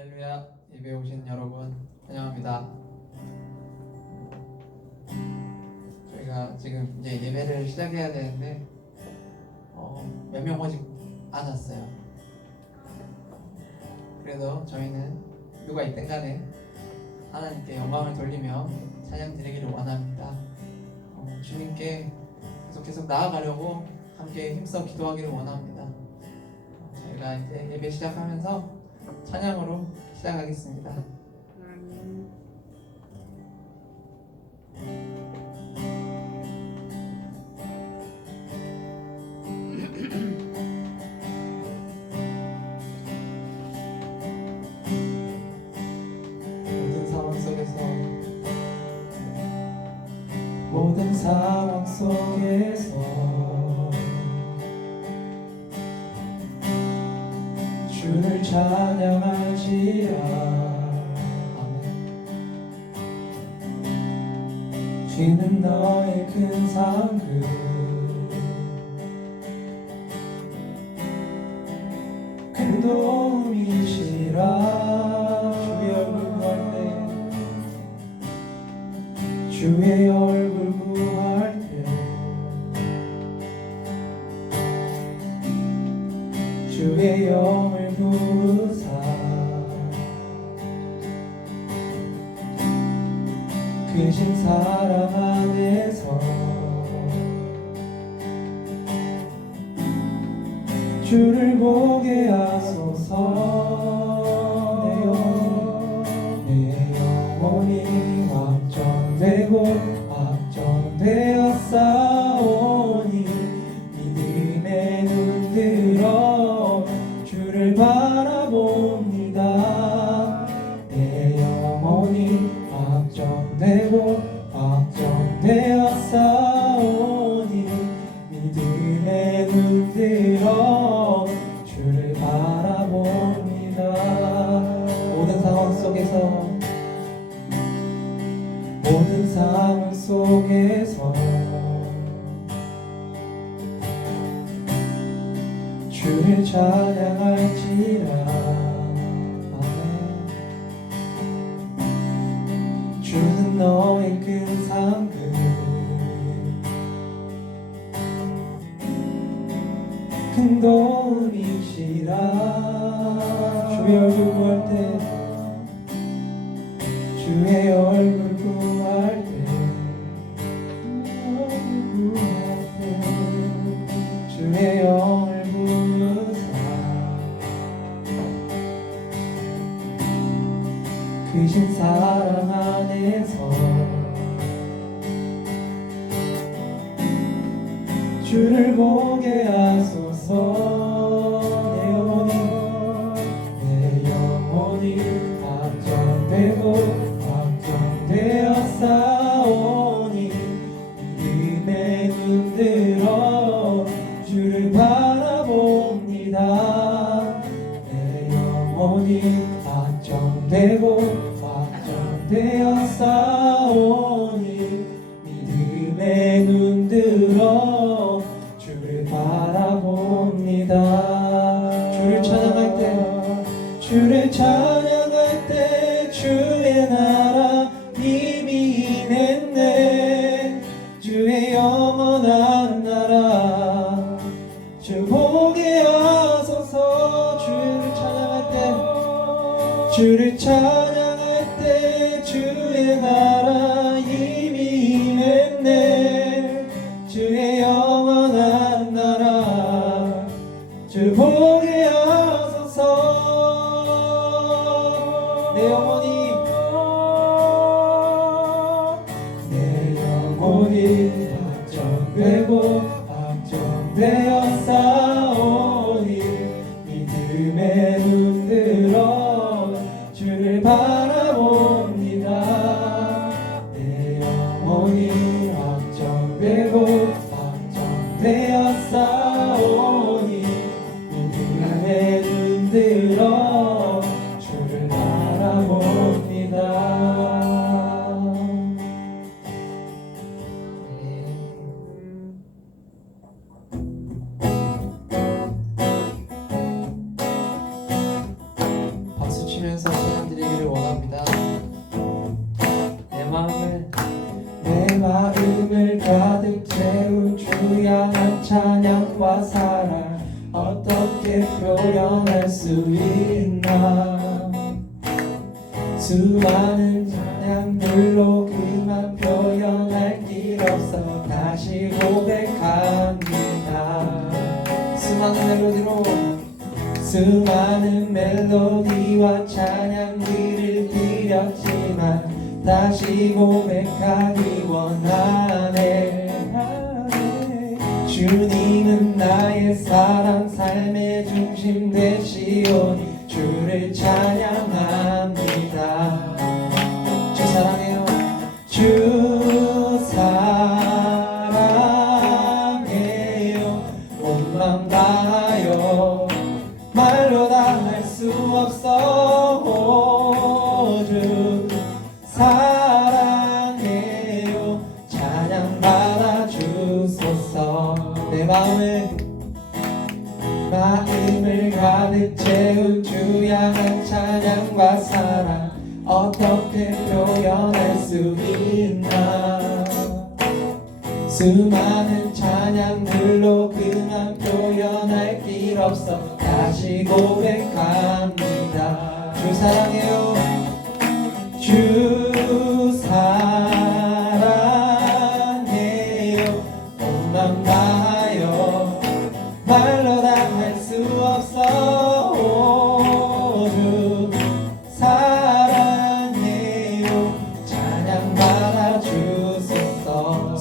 할렐루야, 예배에 오신 여러분 환영합니다. 저희가 지금 이제 예배를 시작해야 되는데 몇 명 오지 않았어요. 그래도 저희는 누가 있든 간에 하나님께 영광을 돌리며 찬양 드리기를 원합니다. 주님께 계속 나아가려고 함께 힘써 기도하기를 원합니다. 저희가 이제 예배 시작하면서 찬양으로 시작하겠습니다. 모든 상황 속에서 주를 찬양할지라. 주는 너의 큰 상급 큰 도움이시라. 주의 얼굴 구할 때 주의 얼굴 구할 때 주의 영을 부으사 크신 사랑 안에서 주를 보게 하소서. 내 영혼이 확정되고 확정되었사오니 믿음의 눈 들어 주를 바라봅니다. 내 영혼이 확정되고 확정되었사오니 믿음의 눈 들어 주를 바라봅니다. 모든 상황 속에서 주를 찬양할지라. 아멘. 주는 너의 큰 상급 큰 도움이시라. 주의 얼굴 구할 때 주의 얼굴 구할 때 주의 영을 부으사 크신 사랑 안에서 주를 보게 하소서. 내 영혼이 확정되고 확정되었사오니 믿음의 눈 들어 주를 바라봅니다. 내 영혼이 확정되고 확정되었사오니 믿음의 눈 들어 주를 바라봅니다. 주를 찬양할 때 주의 나라 이미 임했네. 주의 영원한 나라 주 보게 하소서. 주를 찬양할 때 주의 나라 이미 임했네. 주의 영원한 나라 주 보게 하소서. 내 영혼이 확정되고 확정되었사오니 믿음의 눈 들어 주를 바라봅니다. 내 영혼이 확정되고 확정되었사오니 믿음의 눈 들어 주를 바라봅니다. 박수 치면서 부르면서 찬양 드리기를 원합니다. 내 마음을 가득 채운 주야한 찬양과 사랑 어떻게 표현할 수 있나. 수많은 찬양들로 그만 표현할 길 없어 다시 고백합니다. 수많은 멜로디와 찬양들을 드렸지만 다시 고백하기 원하네. 주님은 나의 사랑 삶의 중심 되시오니 주를 찬양합니다. 주 사랑해요. 주 사랑해요. 온 맘 다하여 말로 다 할 수 없어. 주 사랑해요. 찬양 받아 주소서. 내 마음을 가득 채운 주야한 찬양과 사랑 어떻게 표현할 수 있나. 수많은 찬양들로 그만 표현할 길 없어 다시 고백합니다. 주 사랑해요. 주 사랑해요. 온 맘 다하여 말로 다 할 수 없어. 주 사랑해요. 찬양 받아 주소서.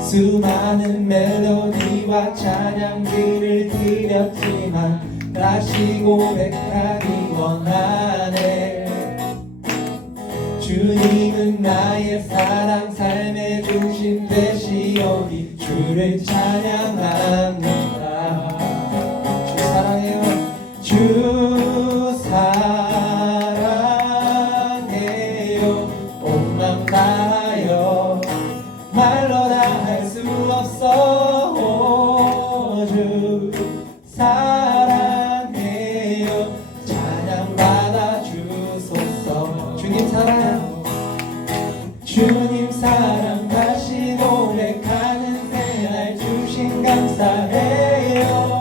수많은 멜로디와 찬양들을 드렸지만 다시 고백하기 원하네. 주님은 나의 사랑 삶의 중심 되시오니 주를 찬양합니다. 주 사랑해요. 주 사랑해요. 온 맘 다하여 말로 다 할 수 없어. 주 사랑해요. 찬양 받아 주소서. 주님 사랑, 주님 사랑 다시 고백하는 새날 주신 감사해요.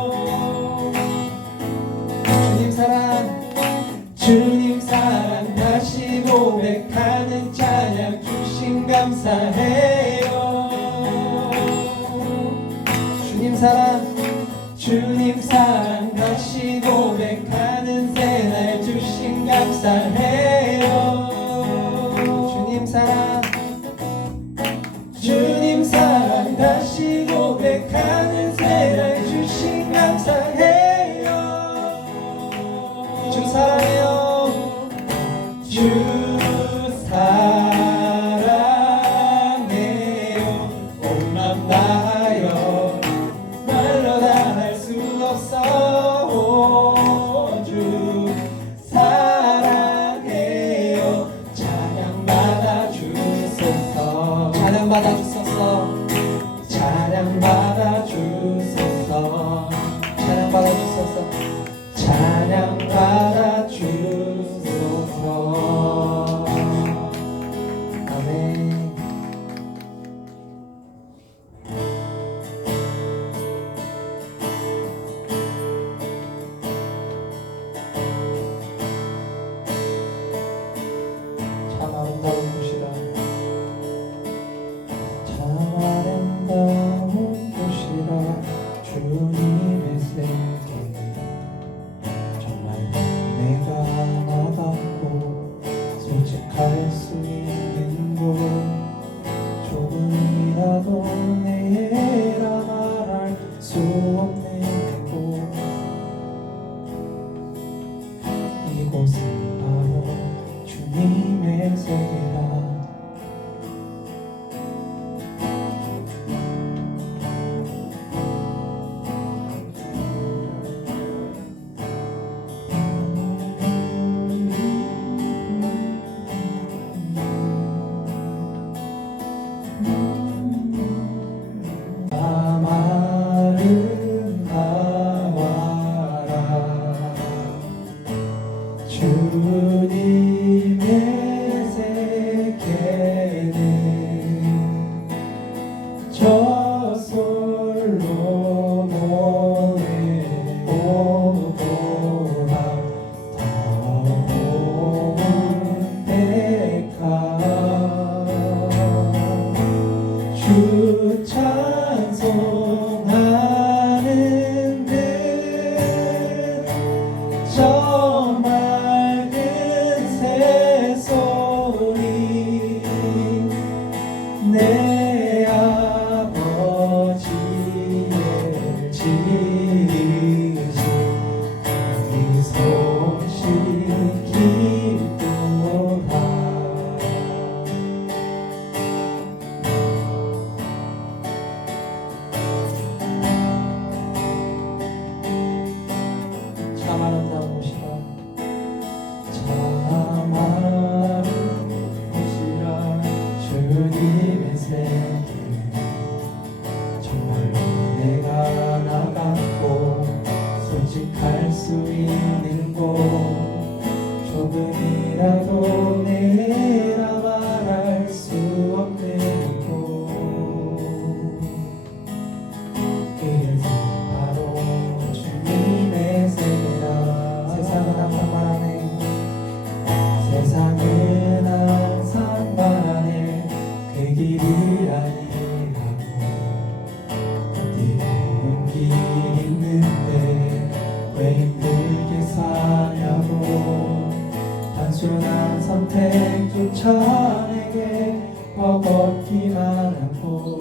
주님 사랑 다시 고백하는 찬양 주신 감사해요. 주님 사랑 다시 고백하는 새날 주신 감사해요. 주님 사랑 다시 고백하는 새날 주신 감사해요. 주 사랑해요. 주 사랑해요. 온 맘 다하여 말로 다 할 수 없어. 주 사랑해요. 찬양 받아 주소서. 찬양 받아 주소서. 찬양 받아 주소서. 찬양 받아 주소서. 찬양 받아 주소서. 아멘. 참 아름다운 곳이라. 참 아름다운 곳이라. 주님의 세계 정말 내가 나답고 솔직할 수 있는 곳. 조금이라도 내라 말할 수 없는 곳. 이곳은 바로 주님의 세계라. 아름다워라. 주님의 세계는 저솔로몬의 보보다 더 고운 백합 주 찬송하는 듯 저 맑은 새소리 내 아버지의 지으신 그 소식 기쁘다. 참 아름다운 곳이라 참 아름다운 곳이라 주님의 세계 정말로 내가 나갔고 솔직할 수 있는 곳 조금이라도 내라 말할 수 없는 곳 그래서 바로 주님의 세계라. 세상은 항상 말하네 세상은 항상 말하네 그 길을 아니라고 어디 좋은 길 있는데 왜 힘들게 사냐고 단순한 선택조차 내게 버겁기만 하고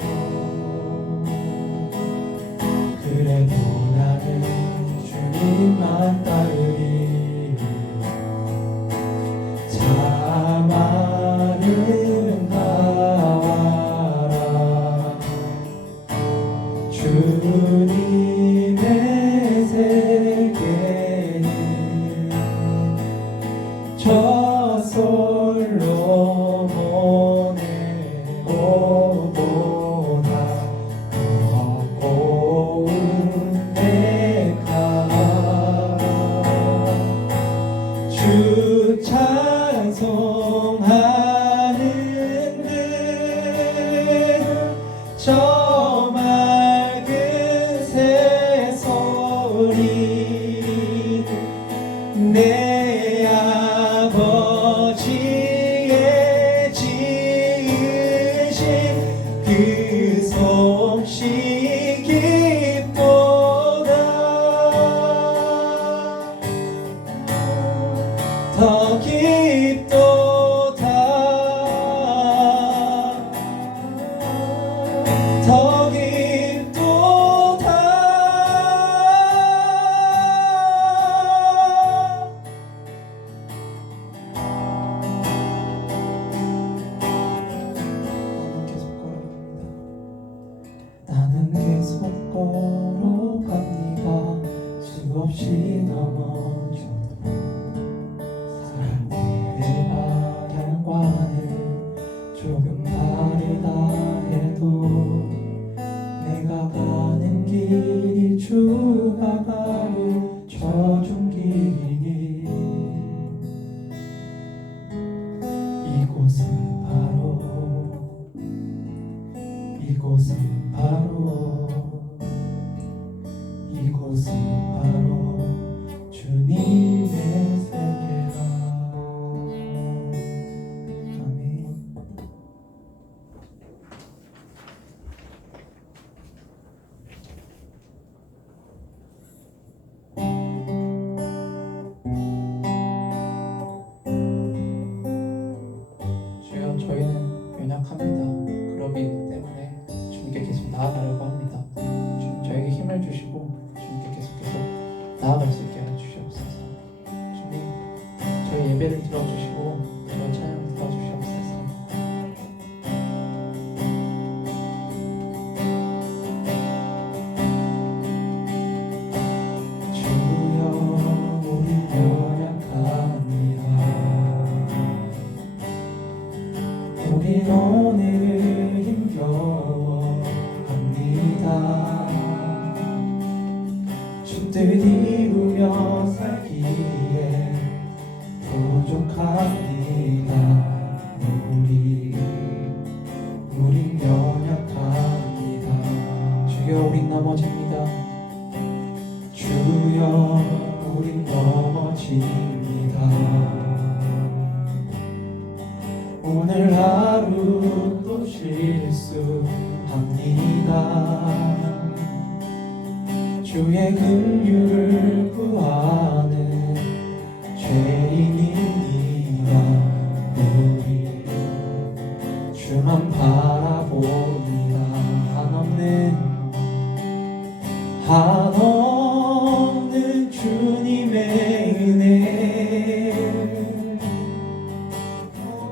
그래도 나는 주님만 따르리. 참 아름다워라 주님의 세계는 저 솔로몬의 보보다 더 고운 백합 주 찬송하는 듯 저 맑은 새소리 내 아버지의 지으신 그 솜씨 기쁘다. 더 깊도다 더 깊도다 나는 계속 걸어갑니다. 수없이 넘어져 사람들의 방향과는 조금 다르다 해도 내가 가는 길이 주가 가르쳐준 길이니 이곳은 바로 주님의 세계라. 아멘. 주여 저희는 연약합니다. 그러기 때문에 주님께 계속 나아가려고 합니다. 주님 저에게 힘을 주시고 주님께 계속 나아갈 수 있게 해주시옵소서. 주님 저희 예배를 들어주시고 저희 찬양을 들어주시옵소서. 주여 우리 연약합니다. 우린 오늘을 힘겨워합니다. 뜻 이루며 살기에 실수합니다. 주의 긍휼을 구하는 죄인입니다. 우리 주만 바라봅니다. 한없는 주님의 은혜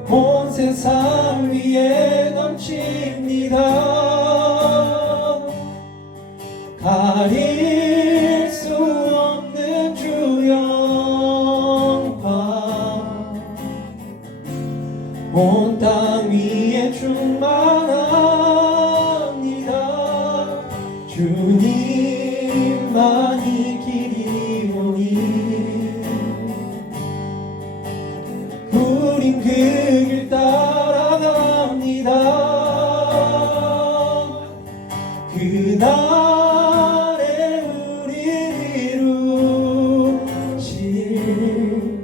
온 세상 위에 넘칩니다. 가릴 수 없는 주 영광 온 땅 위에 충만합니다. 주님만이 길이오니 우린 그 길 따라갑니다. 그날에 우리를 이루실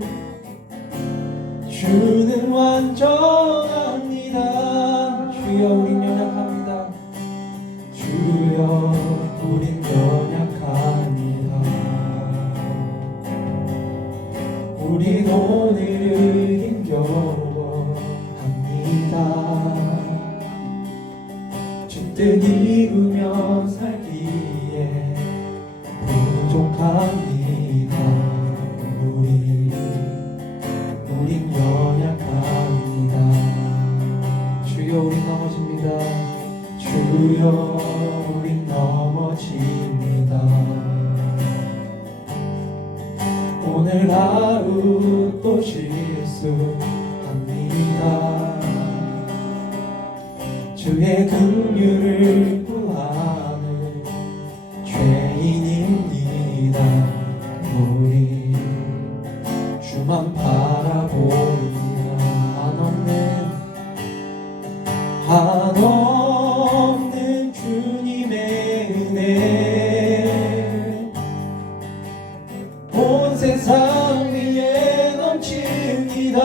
주는 완전합니다. 주여 우린 연약합니다. 주여 우린 연약합니다. 우린 오늘을 힘겨워합니다. 주 뜻 이루며 살기에 부족합니다. 우린 연약합니다. 주여 우린 넘어집니다. 주여 우린 넘어집니다. 오늘 하루 또 실수합니다. 주의 긍휼을 구하는 죄인입니다. 우리 주만 바라봅니다. 한없는 주님의 은혜 온 세상 위에 넘칩니다.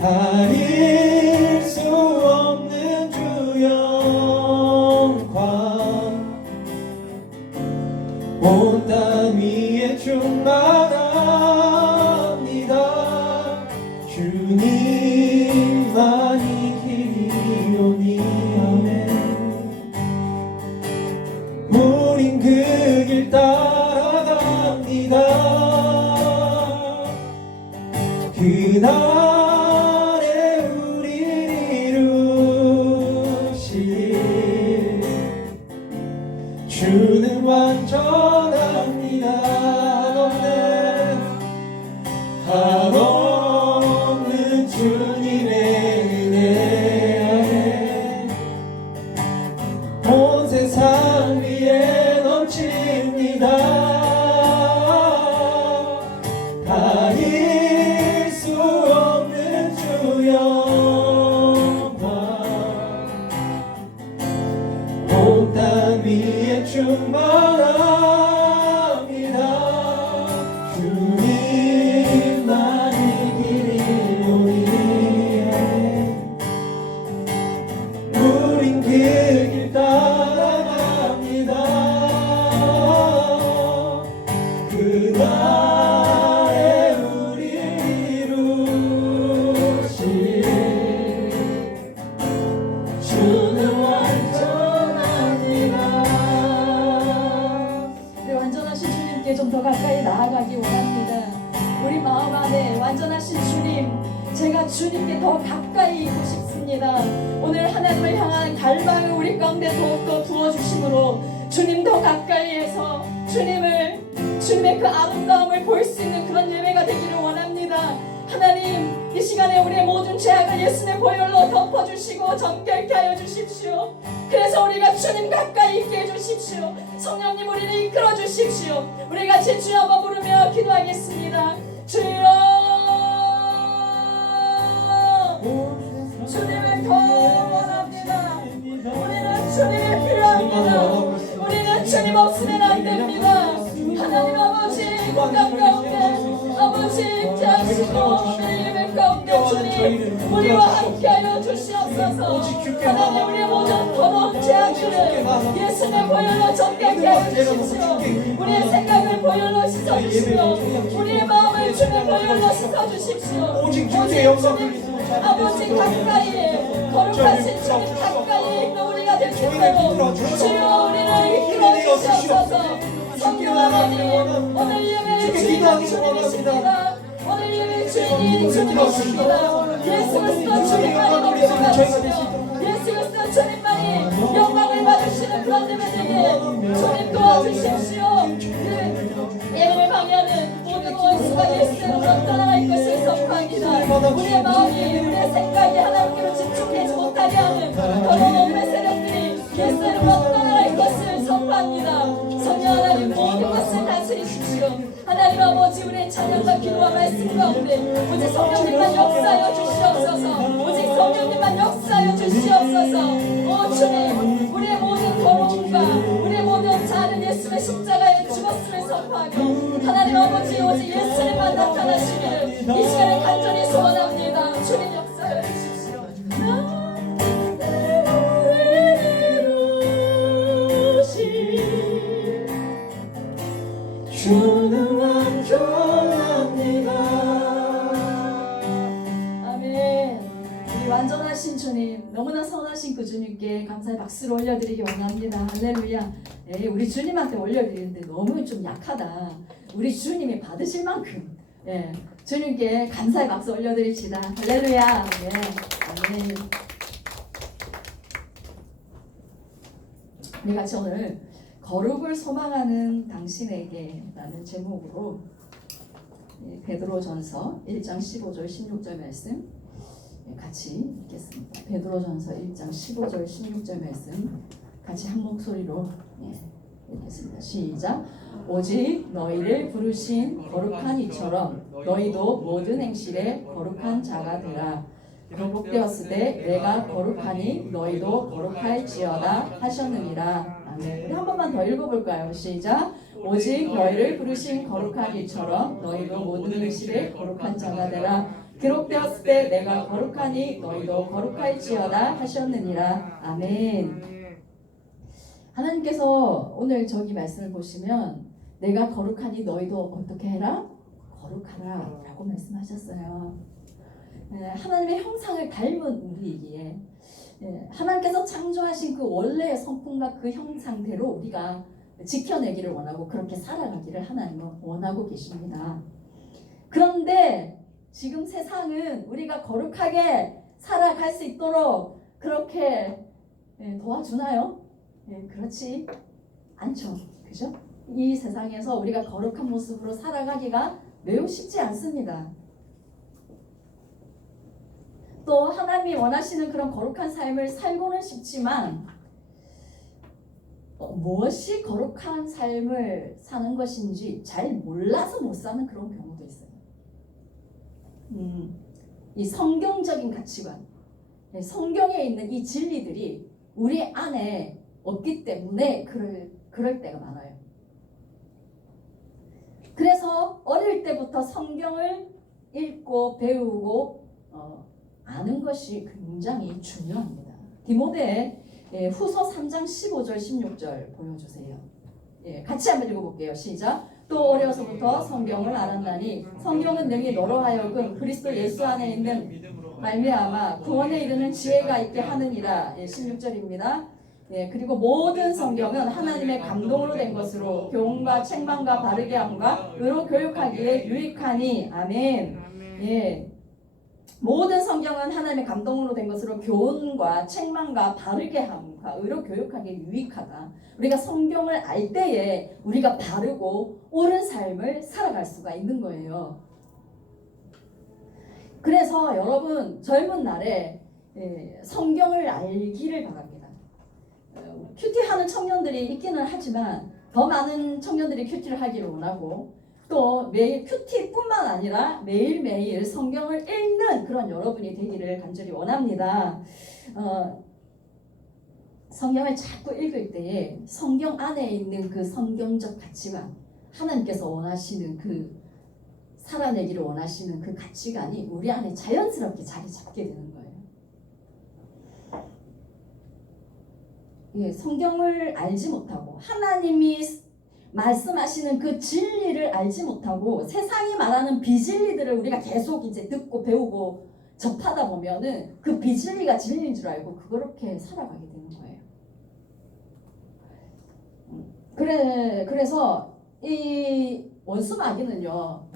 가릴 수 없는 주 영광 온 땅 위에 충만합니다. 주님만이 길이오니 우린 그 길 따라갑니다. 그날에 우리를 이루실 주는 완전합니다. 한없는 주님의 은혜 온 세상 위에 넘칩니다. 가릴 수 없는 주 영광 온 땅 위에 충만합니다. 주님만이 길이오니 우린 그 길 따라갑니다. 그날에 우리를 이루실 주는 완전합니다. 우리 완전하신 주님께 좀 더 가까이 나아가기 원합니다. 우리 마음 안에 완전하신 주님, 제가 주님께 더 가까이 있고 싶습니다. 오늘 하나님을 향한 갈망을 우리 가운데 더욱더 부어주심으로 주님 더 가까이에서 주님의 그 아름다움을 볼 수 있는 그런 예배가 되기를 원합니다. 하나님, 이 시간에 우리의 모든 죄악을 예수님의 보혈로 덮어주시고 정결케 하여 주십시오. 그래서 우리가 주님 가까이 있게 해주십시오. 성령님 우리를 이끌어 주십시오. 우리 같이 주여 한번 부르며 기도하겠습니다. 주여, 주님을 더 원합니다. 우리는 주님이 필요합니다. 우리는 주님 없으면 안 됩니다. 하나님 아버지, 공감 가운데 아버지 함께 하시고 오늘 예배 가운데 주님 우리와 함께 하여 주시옵소서. 주시옵소서. 오직 주께 하나님 나아가. 우리의 모든 더러운 죄악들을 예수님의 보혈로 정결케 하여 주십시오. 우리의 생각을 보혈로 씻어주시고 우리의 마음을 주의 보혈로 씻어주십시오. 오직 주의 영광을 주님 아버지 가까이 거룩하신 주님 가까이 있는 우리가 되겠어요. 주여 우리를 이끌어 주시옵소서. 성령 아버지 오늘 예배의 주인은 주님이십니다. 오늘 예배의 주인이 주님이십니다. 예수 그리스도 주님만이 높여주시며 예수 그리스도 주님만이 영광을 받으시는 그런 예배되게 주님 도와주십시오. 예배를 방해하는 모든 원수가 예수로 떠나갈 것을 선포합니다. 우리의 마음이 우리의 생각이 하나님께로 집중되지 못하게 하는 더러운 억울의 세력들이 예수로 떠나갈 것을 선포합니다. 성령 하나님 모든 것을 다스리십시오. 하나님 아버지 우리의 찬양과 기도와 말씀 가운데 오직 성령님만 역사하여 주시옵소서. 오직 성령님만 역사하여 주시옵소서. 오 주님 우리의 모든 더러움과 우리의 모든 자는 예수의 십자가에 죽었음을 선포하며 하나님 아버지 오직 예수님만 나타나시기를 이 시간에 간절히 소원합니다. 주님 역사하여 주십시오. 주는 완전합니다. 아멘. 우리 완전하신 주님, 너무나 선하신 그 주님께 감사의 박수를 올려드리기 원합니다. 할렐루야. 네, 우리 주님한테 올려드리는데 너무 좀 약하다. 우리 주님이 받으실 만큼 주님께 감사의 박수 올려드립시다. 할렐루야. 네. 아멘. 우리 같이 오늘 거룩을 소망하는 당신에게 라는 제목으로 베드로전서 1장 15절 16절 말씀 같이 읽겠습니다. 베드로전서 1장 15절 16절 말씀 같이 한 목소리로 읽겠습니다. 시작. 오직 너희를 부르신 거룩한 이처럼 너희도 모든 행실에 거룩한 자가 되라. 기록되었을 때 내가 거룩하니 너희도 거룩할지어다 하셨느니라. 아멘. 우리 한 번만 더 읽어볼까요? 시작. 오직 너희를 부르신 거룩한 이처럼 너희도 모든 행실에 거룩한 자가 되라. 기록되었을 때 내가 거룩하니 너희도 거룩할지어다 하셨느니라. 아멘. 하나님께서 오늘 저기 말씀을 보시면 내가 거룩하니 너희도 어떻게 해라? 거룩하라 라고 말씀하셨어요. 하나님의 형상을 닮은 우리이기에 하나님께서 창조하신 그 원래의 성품과 그 형상대로 우리가 지켜내기를 원하고 그렇게 살아가기를 하나님은 원하고 계십니다. 그런데 지금 세상은 우리가 거룩하게 살아갈 수 있도록 그렇게 도와주나요? 그렇지 않죠. 그죠? 이 세상에서 우리가 거룩한 모습으로 살아가기가 매우 쉽지 않습니다. 또 하나님이 원하시는 그런 거룩한 삶을 살고는 싶지만 무엇이 거룩한 삶을 사는 것인지 잘 몰라서 못 사는 그런 경우도 있어요. 이 성경적인 가치관, 성경에 있는 이 진리들이 우리 안에 없기 때문에 그럴 때가 많아요. 그래서 어릴 때부터 성경을 읽고 배우고 아는 것이 굉장히 중요합니다. 디모데 후서 3장 15절 16절 보여주세요. 같이 한번 읽어볼게요. 시작. 또 어려서부터 성경을 알았나니 성경은 능히 너로 하여금 그리스도 예수 안에 있는 말미암아 구원에 이르는 지혜가 있게 하느니라. 16절입니다. 그리고 모든 성경은 하나님의 감동으로 된 것으로 교훈과 책망과 바르게 함과 의로 교육하기에 유익하니. 아멘. 모든 성경은 하나님의 감동으로 된 것으로 교훈과 책망과 바르게 함과 의로 교육하기에 유익하다. 우리가 성경을 알 때에 우리가 바르고 옳은 삶을 살아갈 수가 있는 거예요. 그래서 여러분 젊은 날에 성경을 알기를 바랍니다. 큐티하는 청년들이 있기는 하지만 더 많은 청년들이 큐티를 하기를 원하고 또 매일 큐티뿐만 아니라 매일매일 성경을 읽는 그런 여러분이 되기를 간절히 원합니다. 성경을 자꾸 읽을 때에 성경 안에 있는 그 성경적 가치관, 하나님께서 원하시는 그 살아내기를 원하시는 그 가치관이 우리 안에 자연스럽게 자리 잡게 되는 거예요. 성경을 알지 못하고 하나님이 말씀하시는 그 진리를 알지 못하고 세상이 말하는 비진리들을 우리가 계속 이제 듣고 배우고 접하다 보면은 그 비진리가 진리인 줄 알고 그렇게 살아가게 되는 거예요. 그래서 이 원수 마귀는요,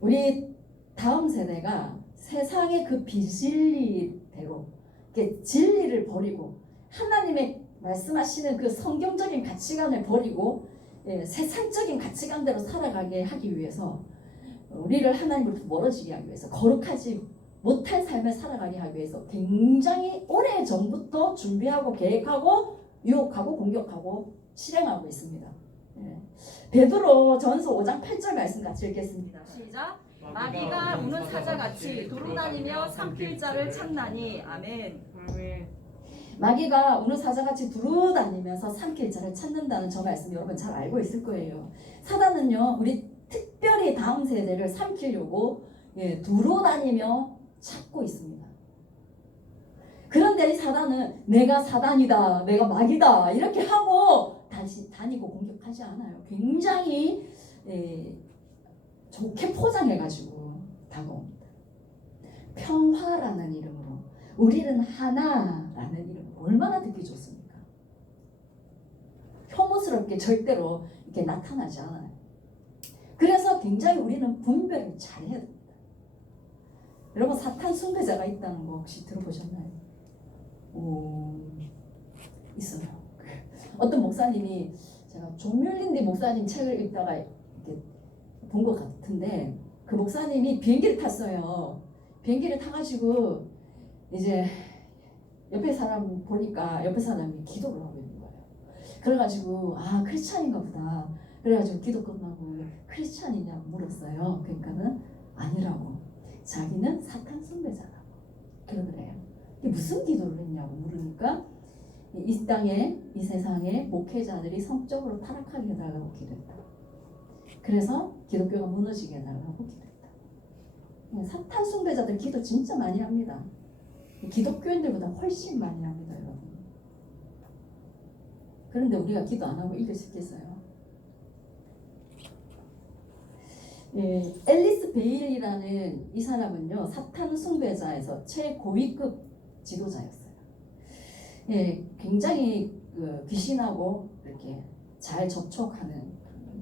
우리 다음 세대가 세상의 그 비진리대로 진리를 버리고 하나님의 말씀하시는 그 성경적인 가치관을 버리고 세상적인 가치관대로 살아가게 하기 위해서 우리를 하나님으로부터 멀어지게 하기 위해서 거룩하지 못한 삶을 살아가게 하기 위해서 굉장히 오래전부터 준비하고 계획하고 유혹하고 공격하고 실행하고 있습니다. 베드로 전서 5장 8절 말씀 같이 읽겠습니다. 시작. 마귀가 우는 사자같이 두루다니며 삼킬 자를 찾나니. 아멘. 마귀가 우는 사자같이 두루다니면서 삼킬 자를 찾는다는 저 말씀 여러분 잘 알고 있을 거예요. 사단은요, 우리 특별히 다음 세대를 삼키려고 두루다니며 찾고 있습니다. 그런데 이 사단은 내가 사단이다, 내가 마귀다 이렇게 하고 다시 다니고 공격하지 않아요. 굉장히 좋게 포장해가지고 다가옵니다. 평화라는 이름으로, 우리는 하나라는 이름으로 얼마나 듣기 좋습니까? 혐오스럽게 절대로 이렇게 나타나지 않아요. 그래서 굉장히 우리는 분별을 잘해야 됩니다. 여러분, 사탄 숭배자가 있다는 거 혹시 들어보셨나요? 있어요. 어떤 목사님이, 제가 존뮬린디 목사님 책을 읽다가 이렇게 본 것 같은데, 그 목사님이 비행기를 탔어요. 비행기를 타가지고 이제 옆에 사람 보니까 옆에 사람이 기도를 하고 있는 거예요. 그래가지고 크리스찬인가 보다. 그래가지고 기도 끝나고 크리스찬이냐고 물었어요. 그러니까는 아니라고, 자기는 사탄 숭배자라고 그러더래요. 무슨 기도를 했냐고 물으니까 이 땅에, 이 세상에 목회자들이 성적으로 타락하게 해달라고 기도했다. 그래서 기독교가 무너지게 해달라고 기도했다. 사탄 숭배자들 기도 진짜 많이 합니다. 기독교인들보다 훨씬 많이 합니다, 여러분. 그런데 우리가 기도 안 하고 이길 수 있겠어요? 앨리스 베일이라는 이 사람은요, 사탄 숭배자에서 최고위급 지도자였어요. 굉장히 귀신하고 이렇게 잘 접촉하는,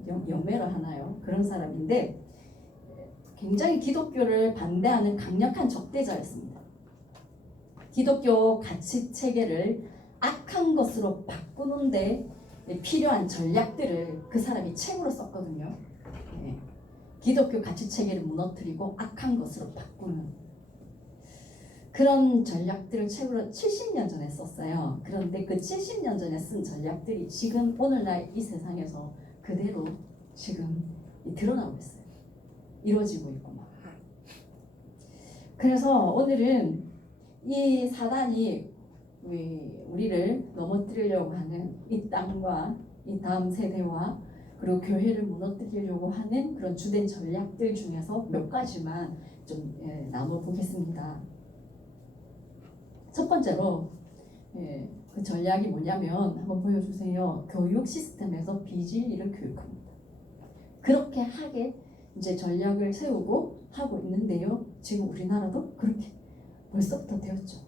영매를 하나요? 그런 사람인데 굉장히 기독교를 반대하는 강력한 적대자였습니다. 기독교 가치 체계를 악한 것으로 바꾸는데 필요한 전략들을 그 사람이 책으로 썼거든요. 기독교 가치 체계를 무너뜨리고 악한 것으로 바꾸는 그런 전략들을 책으로 70년 전에 썼어요. 그런데 그 70년 전에 쓴 전략들이 지금 오늘날 이 세상에서 그대로 지금 드러나고 있어요. 이루어지고 있고 막. 그래서 오늘은 이 사단이 우리를 넘어뜨리려고 하는 이 땅과 이 다음 세대와 그리고 교회를 무너뜨리려고 하는 그런 주된 전략들 중에서 몇 가지만 좀 나눠보겠습니다. 첫 번째로 그 전략이 뭐냐면, 한번 보여주세요. 교육 시스템에서 비진리를 교육합니다. 그렇게 하게 이제 전략을 세우고 하고 있는데요. 지금 우리나라도 그렇게 벌써부터 되었죠.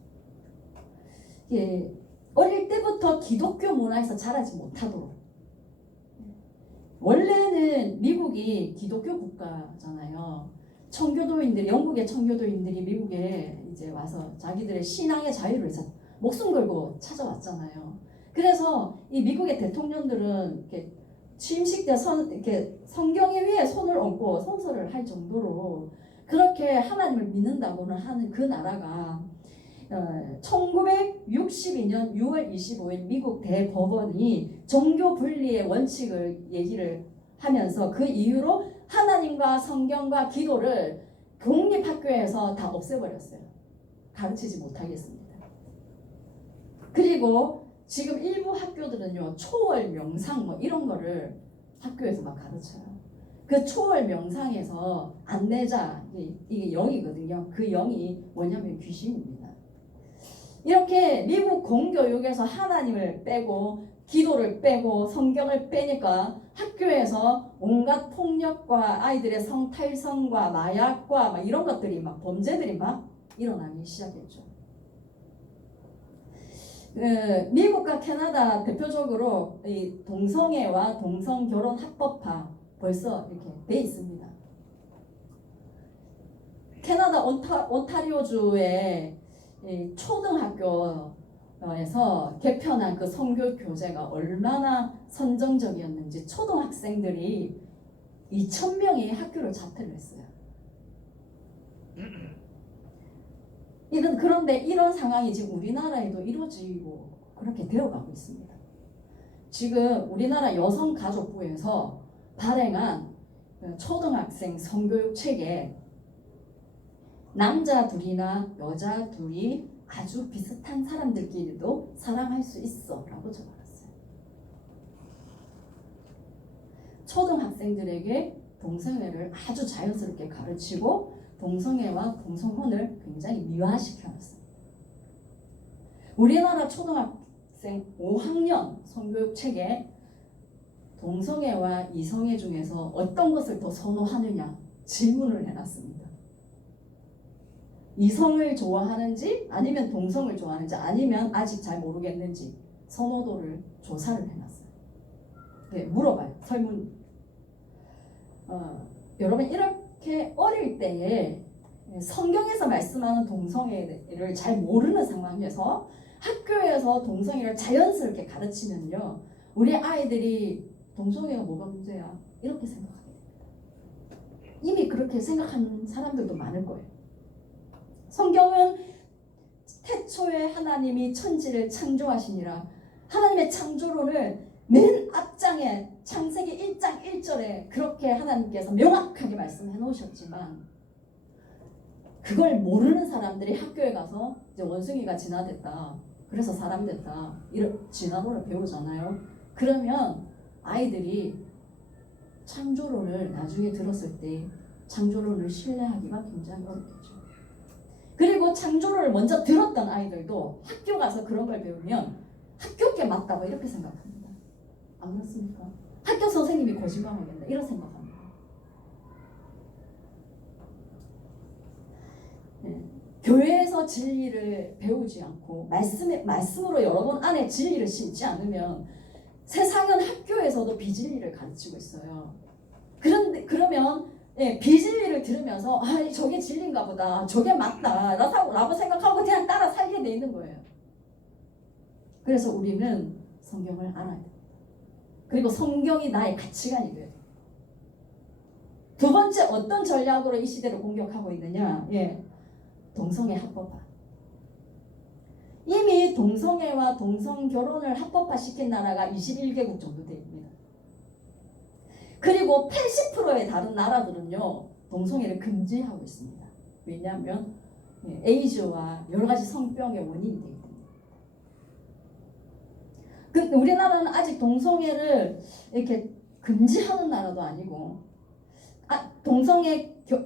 어릴 때부터 기독교 문화에서 자라지 못하도록. 원래는 미국이 기독교 국가잖아요. 청교도인들이, 영국의 청교도인들이 미국에 이제 와서 자기들의 신앙의 자유를 위해서 목숨 걸고 찾아왔잖아요. 그래서 이 미국의 대통령들은 이렇게 취임식 때 이렇게 성경에 위에 손을 얹고 선서를 할 정도로 그렇게 하나님을 믿는다고는 하는 그 나라가 1962년 6월 25일 미국 대법원이 종교 분리의 원칙을 얘기를 하면서 그 이유로 하나님과 성경과 기도를 공립학교에서 다 없애버렸어요. 가르치지 못하겠습니다. 그리고 지금 일부 학교들은요, 초월 명상 뭐 이런 거를 학교에서 막 가르쳐요. 그 초월 명상에서 안내자, 이게 영이거든요. 그 영이 뭐냐면 귀신입니다. 이렇게 미국 공교육에서 하나님을 빼고 기도를 빼고 성경을 빼니까 학교에서 온갖 폭력과 아이들의 성탈성과 마약과 막 이런 것들이 막 범죄들이 막 일어나기 시작했죠. 미국과 캐나다 대표적으로 이 동성애와 동성결혼 합법화 벌써 이렇게 돼 있습니다. 캐나다 온타리오주의 초등학교에서 개편한 그 성교육 교재가 얼마나 선정적이었는지 초등학생들이 2,000명이 학교를 자퇴를 했어요. 그런데 이런 상황이 지금 우리나라에도 이루어지고 그렇게 되어가고 있습니다. 지금 우리나라 여성가족부에서 발행한 초등학생 성교육 책에 남자 둘이나 여자 둘이 아주 비슷한 사람들끼리도 사랑할 수 있어 라고 적어놨어요. 초등학생들에게 동성애를 아주 자연스럽게 가르치고 동성애와 동성혼을 굉장히 미화시켜놨어요. 우리나라 초등학생 5학년 성교육 책에 동성애와 이성애 중에서 어떤 것을 더 선호하느냐 질문을 해놨습니다. 이성을 좋아하는지 아니면 동성을 좋아하는지 아니면 아직 잘 모르겠는지 선호도를 조사를 해놨어요. 네, 물어봐요. 설문. 여러분 이렇게 어릴 때에 성경에서 말씀하는 동성애를 잘 모르는 상황에서 학교에서 동성애를 자연스럽게 가르치면요, 우리 아이들이 동성애가 뭐가 문제야 이렇게 생각하게 됩니다. 이미 그렇게 생각하는 사람들도 많을 거예요. 성경은 태초에 하나님이 천지를 창조하시니라, 하나님의 창조론을 맨 앞장에 창세기 1장 1절에 그렇게 하나님께서 명확하게 말씀해 놓으셨지만 그걸 모르는 사람들이 학교에 가서 이제 원숭이가 진화됐다, 그래서 사람 됐다, 이런 진화론을 배우잖아요. 그러면 아이들이 창조론을 나중에 들었을 때 창조론을 신뢰하기가 굉장히 어렵겠죠. 그리고 창조론을 먼저 들었던 아이들도 학교 가서 그런 걸 배우면 학교께 맞다고 이렇게 생각합니다. 안 그렇습니까? 학교 선생님이 거짓말하겠다 이런 생각합니다. 네. 교회에서 진리를 배우지 않고 말씀으로 여러분 안에 진리를 심지 않으면 세상은 학교에서도 비진리를 가르치고 있어요. 그러면 비진리를 들으면서 저게 진리인가 보다, 저게 맞다 라고 생각하고 그냥 따라 살게 돼 있는 거예요. 그래서 우리는 성경을 알아야 됩니다. 그리고 성경이 나의 가치관이 돼야 돼요. 두 번째, 어떤 전략으로 이 시대를 공격하고 있느냐? 동성애 합법화. 이미 동성애와 동성결혼을 합법화시킨 나라가 21개국 정도 됩니다. 그리고 80%의 다른 나라들은요, 동성애를 금지하고 있습니다. 왜냐하면 에이즈와 여러 가지 성병의 원인이 되기 때문에. 우리나라는 아직 동성애를 이렇게 금지하는 나라도 아니고,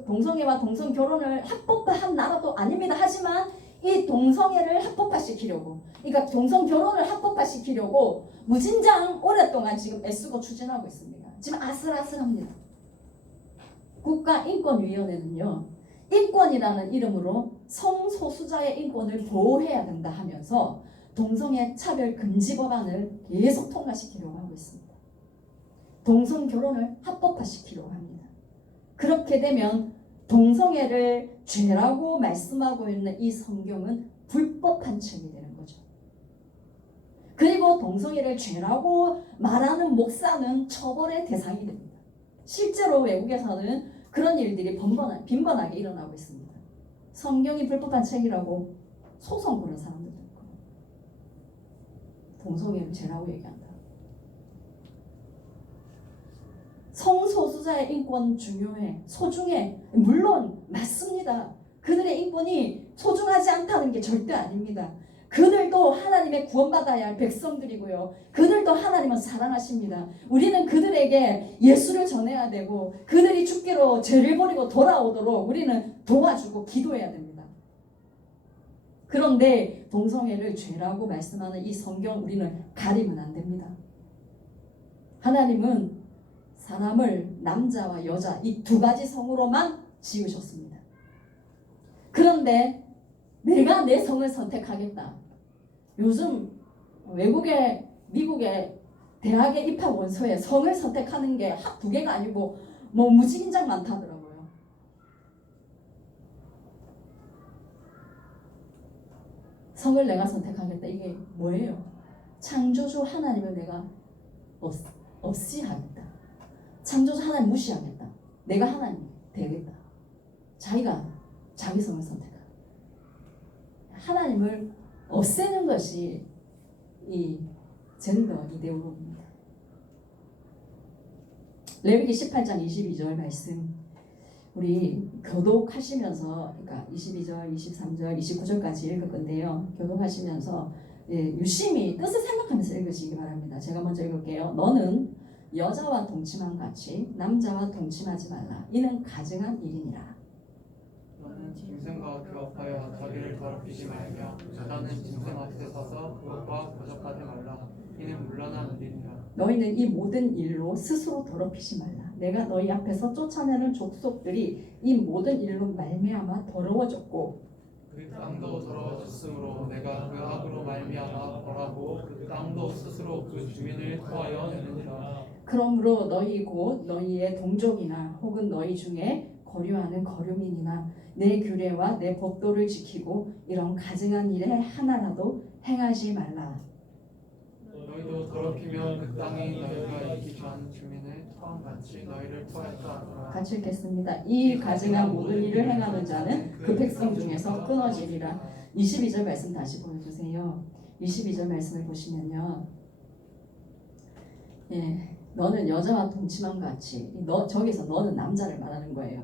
동성애와 동성결혼을 합법화한 나라도 아닙니다. 하지만 이 동성애를 합법화시키려고, 그러니까 동성결혼을 합법화시키려고 무진장 오랫동안 지금 애쓰고 추진하고 있습니다. 지금 아슬아슬합니다. 국가인권위원회는요, 인권이라는 이름으로 성소수자의 인권을 보호해야 된다 하면서 동성애 차별 금지 법안을 계속 통과시키려고 하고 있습니다. 동성결혼을 합법화시키려고 합니다. 그렇게 되면 동성애를 죄라고 말씀하고 있는 이 성경은 불법한 책이 되는 거죠. 그리고 동성애를 죄라고 말하는 목사는 처벌의 대상이 됩니다. 실제로 외국에서는 그런 일들이 빈번하게 일어나고 있습니다. 성경이 불법한 책이라고 소송 거는 사람들도 있고, 동성애를 죄라고 얘기한다. 성소수자의 인권 중요해, 소중해. 물론 맞습니다. 그들의 인권이 소중하지 않다는 게 절대 아닙니다. 그들도 하나님의 구원받아야 할 백성들이고요. 그들도 하나님은 사랑하십니다. 우리는 그들에게 예수를 전해야 되고 그들이 죽기로 죄를 버리고 돌아오도록 우리는 도와주고 기도해야 됩니다. 그런데 동성애를 죄라고 말씀하는 이 성경 우리는 가리면 안 됩니다. 하나님은 사람을 남자와 여자 이 두 가지 성으로만 지으셨습니다. 그런데 내가 내 성을 선택하겠다. 요즘 외국의 미국의 대학의 입학 원서에 성을 선택하는 게 두 개가 아니고 뭐 무지긴장 많다더라고요. 성을 내가 선택하겠다. 이게 뭐예요? 창조주 하나님을 내가 없이 하겠다. 창조주 하나님 무시하겠다. 내가 하나님 되겠다. 자기가 자기 성을 선택하겠다. 하나님을 없애는 것이 이 젠더 이데올로기입니다. 레위기 18장 22절 말씀 우리 교독하시면서 그러니까 22절, 23절, 29절까지 읽을 건데요. 교독하시면서 유심히 뜻을 생각하면서 읽으시기 바랍니다. 제가 먼저 읽을게요. 너는 여자와 동침함 같이 남자와 동침하지 말라. 이는 가증한 일이니라. 너는 짐승과 교합하여 자기를 더럽히지 말며 여자는 짐승 앞에 서서 그것과 거적하지 말라. 이는 물러난 일이니라. 너희는 이 모든 일로 스스로 더럽히지 말라. 내가 너희 앞에서 쫓아내는 족속들이 이 모든 일로 말미암아 더러워졌고 그 땅도 더러워졌으므로 내가 그 악으로 말미암아 벌하고 그 땅도 스스로 그 주민을 토하여 내느니라. 그러므로 너희 곧 너희의 동족이나 혹은 너희 중에 거류하는 거류민이나 내 규례와 내 법도를 지키고 이런 가증한 일에 하나라도 행하지 말라. 너희도 더럽히면 그 땅이 너희가 있기 전 주민을 토함같이 너희를 토했다 하더라. 같이 읽겠습니다. 이 가증한 모든 일을 행하는 자는 그 백성 중에서 끊어지리라. 22절 말씀 다시 보여주세요. 22절 말씀을 보시면요. 너는 여자와 동침함 같이 저기서 너는 남자를 말하는 거예요.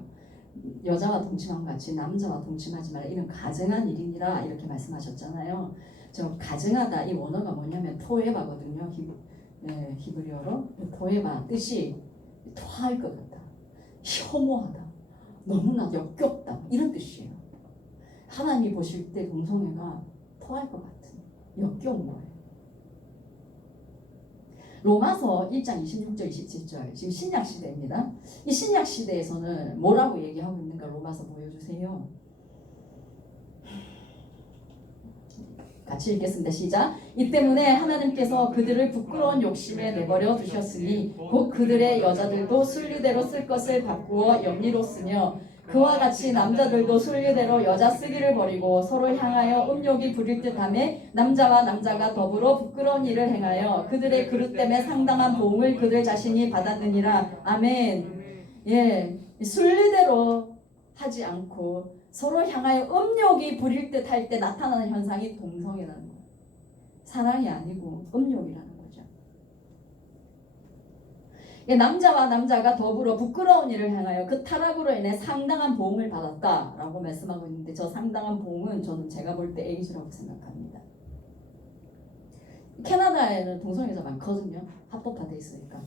여자와 동침함 같이 남자와 동침하지 말라. 이는 가증한 일이니라 이렇게 말씀하셨잖아요. 저 가증하다 이 원어가 뭐냐면 토에바거든요. 히브리어로 토에바 뜻이 토할 것 같다, 혐오하다, 너무나 역겹다 이런 뜻이에요. 하나님이 보실 때 동성애가 토할 것 같은 역겨운 거예요. 로마서 1장 26절 27절 지금 신약 시대입니다. 이 신약 시대에서는 뭐라고 얘기하고 있는가 로마서 보여주세요. 같이 읽겠습니다. 시작. 이 때문에 하나님께서 그들을 부끄러운 욕심에 내버려 두셨으니 곧 그들의 여자들도 순리대로 쓸 것을 바꾸어 영리로 쓰며 그와 같이 남자들도 순리대로 여자 쓰기를 버리고 서로 향하여 음욕이 부릴 듯하며 남자와 남자가 더불어 부끄러운 일을 행하여 그들의 그릇 때문에 상당한 보응을 그들 자신이 받았느니라. 아멘. 순리대로 하지 않고 서로 향하여 음욕이 부릴 듯 할 때 나타나는 현상이 동성애라는 거예요. 사랑이 아니고 음욕이라는 거죠. 남자와 남자가 더불어 부끄러운 일을 행하여 그 타락으로 인해 상당한 보응을 받았다라고 말씀하고 있는데 저 상당한 보응은 저는 제가 볼 때 에이즈라고 생각합니다. 캐나다에는 동성애자 많거든요. 합법화돼 있으니까.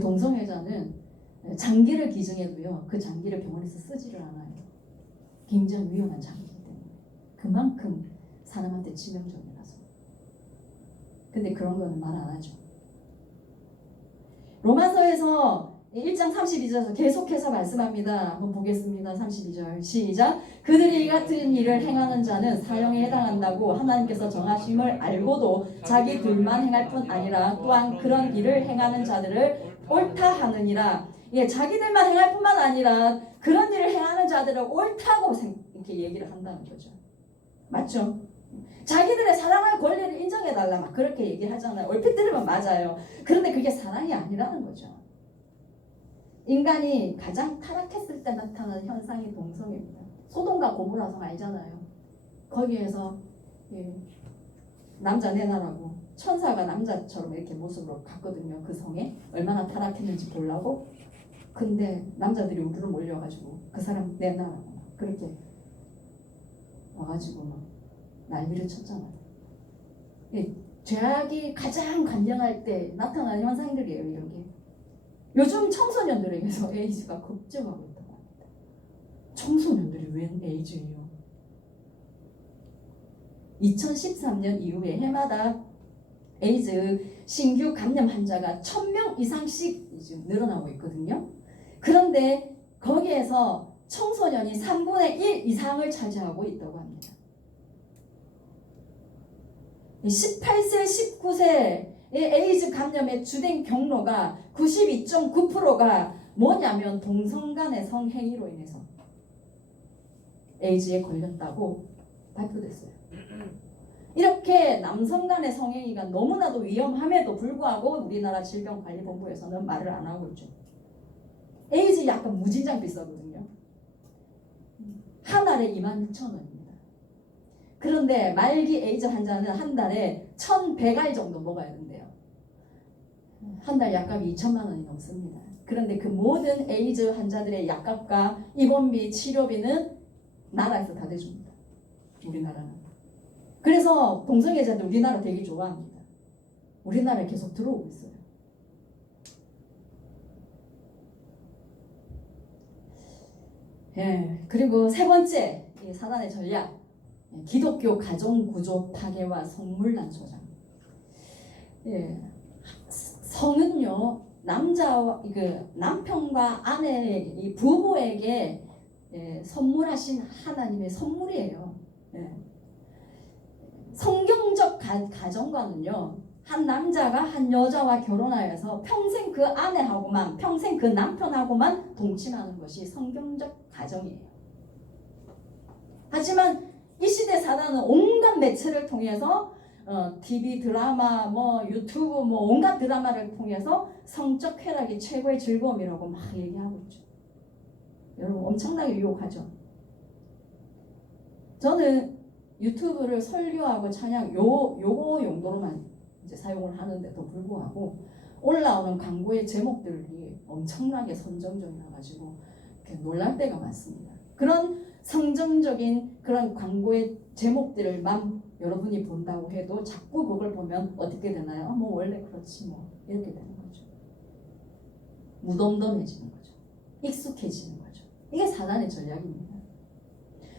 동성애자는 장기를 기증해도요. 그 장기를 병원에서 쓰지를 않아요. 굉장히 위험한 장기이기 때문에. 그만큼 사람한테 치명적이라서. 근데 그런 거는 말 안 하죠. 로마서에서 1장 32절에서 계속해서 말씀합니다. 한번 보겠습니다. 32절 시작. 그들이 이 같은 일을 행하는 자는 사형에 해당한다고 하나님께서 정하심을 알고도 자기들만 행할 뿐 아니라 또한 그런 일을 행하는 자들을 옳다 하느니라. 자기들만 행할 뿐만 아니라 그런 일을 행하는 자들을 옳다고 이렇게 얘기를 한다는 거죠. 맞죠? 자기들의 사랑할 권리를 인정해달라 막 그렇게 얘기하잖아요. 얼핏 들으면 맞아요. 그런데 그게 사랑이 아니라는 거죠. 인간이 가장 타락했을 때 나타나는 현상이 동성애입니다. 소돔과 고모라 성 알잖아요. 거기에서 남자 내놔라고 천사가 남자처럼 이렇게 모습으로 갔거든요. 그 성에 얼마나 타락했는지 보려고. 근데 남자들이 우르르 몰려가지고 그 사람 내놔라고 그렇게 와가지고 막 난리를 쳤잖아요. 죄악이 가장 간경할 때 나타나는 현상들이에요. 이렇게. 요즘 청소년들에게서 에이즈가 급증하고 있다고 합니다. 청소년들이 웬 에이즈예요? 2013년 이후에 해마다 에이즈 신규 감염 환자가 1000명 이상씩 지금 늘어나고 있거든요. 그런데 거기에서 청소년이 3분의 1 이상을 차지하고 있다고 합니다. 18세, 19세의 에이즈 감염의 주된 경로가 92.9%가 뭐냐면 동성 간의 성행위로 인해서 에이즈에 걸렸다고 발표됐어요. 이렇게 남성 간의 성행위가 너무나도 위험함에도 불구하고 우리나라 질병관리본부에서는 말을 안 하고 있죠. 에이즈 약간 무진장 비싸거든요. 한 알에 26,000원입니다. 그런데 말기 에이즈 환자는 한 달에 1,100알 정도 먹어야 된대요. 한 달 약값이 2천만 원이 넘습니다. 그런데 그 모든 에이즈 환자들의 약값과 입원비, 치료비는 나라에서 다 대줍니다. 우리나라는. 그래서 동성애자들 우리나라 되게 좋아합니다. 우리나라에 계속 들어오고 있어요. 예, 그리고 세 번째 사단의 전략, 기독교 가정구조 파괴와 성물난 조장. 예, 성은요 남자와 남편과 아내 이 부부에게 선물하신 하나님의 선물이에요. 예. 성경적 가정관은요 한 남자가 한 여자와 결혼하여서 평생 그 아내하고만 평생 그 남편하고만 동침하는 것이 성경적 가정이에요. 하지만 이 시대 사단은 온갖 매체를 통해서 TV 드라마 유튜브 온갖 드라마를 통해서 성적 쾌락이 최고의 즐거움이라고 막 얘기하고 있죠. 여러분 엄청나게 유혹하죠. 저는 유튜브를 설교하고 찬양 요거 용도로만 이제 사용을 하는데도 불구하고 올라오는 광고의 제목들이 엄청나게 선정적이라 가지고 이렇게 놀랄 때가 많습니다. 그런 성정적인 그런 광고의 제목들만 여러분이 본다고 해도 자꾸 그걸 보면 어떻게 되나요? 원래 그렇지 이렇게 되는 거죠. 무덤덤해지는 거죠. 익숙해지는 거죠. 이게 사단의 전략입니다.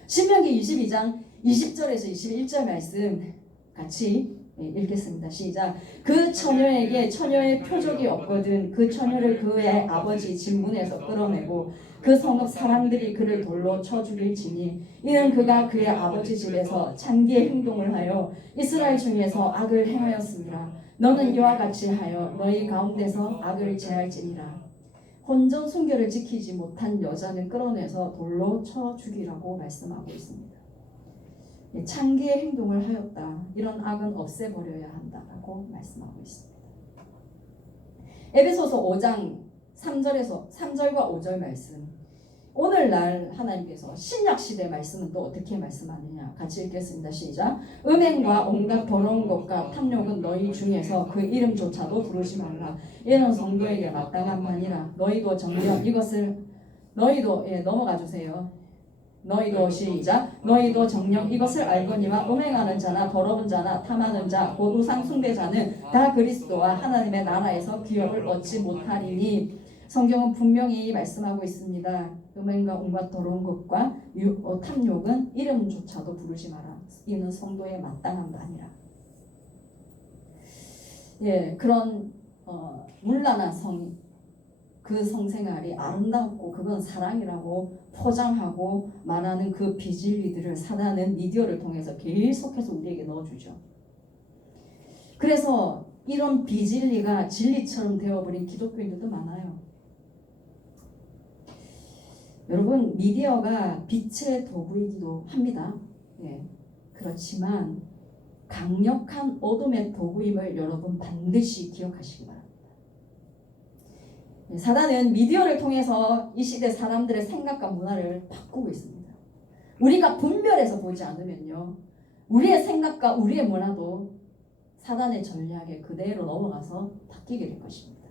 신명기 22장 20절에서 21절 말씀 같이 읽겠습니다. 시작. 그 처녀에게 처녀의 표적이 없거든 그 처녀를 그의 아버지 진문에서 끌어내고 그 성읍 사람들이 그를 돌로 쳐 죽일지니 이는 그가 그의 아버지 집에서 창기의 행동을 하여 이스라엘 중에서 악을 행하였습니다. 너는 이와 같이 하여 너희 가운데서 악을 제할지니라. 혼전 순결을 지키지 못한 여자는 끌어내서 돌로 쳐 죽이라고 말씀하고 있습니다. 창기의 행동을 하였다. 이런 악은 없애버려야 한다라고 말씀하고 있습니다. 에베소서 5장 3절과 5절 말씀. 오늘날 하나님께서 신약시대 말씀은 또 어떻게 말씀하느냐 같이 읽겠습니다. 시작. 음행과 온갖 더러운 것과 탐욕은 너희 중에서 그 이름조차도 부르지 말라. 이는 성도에게 마땅한 바니라. 너희도 정녕 이것을 넘어가 주세요. 너희도 시작. 너희도 정녕 이것을 알거니와 음행하는 자나 더러운 자나 탐하는 자 곧 우상 숭배자는 다 그리스도와 하나님의 나라에서 기업을 얻지 못하리니. 성경은 분명히 말씀하고 있습니다. 음행과 온갖 더러운 것과 탐욕은 이름조차도 부르지 마라. 이는 성도의 마땅한 바니라. 예, 그런 문란한 그 성생활이 아름답고 그건 사랑이라고 포장하고 말하는 그 비진리들을 사단은 미디어를 통해서 계속해서 우리에게 넣어주죠. 그래서 이런 비진리가 진리처럼 되어버린 기독교인들도 많아요. 여러분 미디어가 빛의 도구이기도 합니다. 예, 그렇지만 강력한 어둠의 도구임을 여러분 반드시 기억하시기 바랍니다. 사단은 미디어를 통해서 이 시대 사람들의 생각과 문화를 바꾸고 있습니다. 우리가 분별해서 보지 않으면요, 우리의 생각과 우리의 문화도 사단의 전략에 그대로 넘어가서 바뀌게 될 것입니다.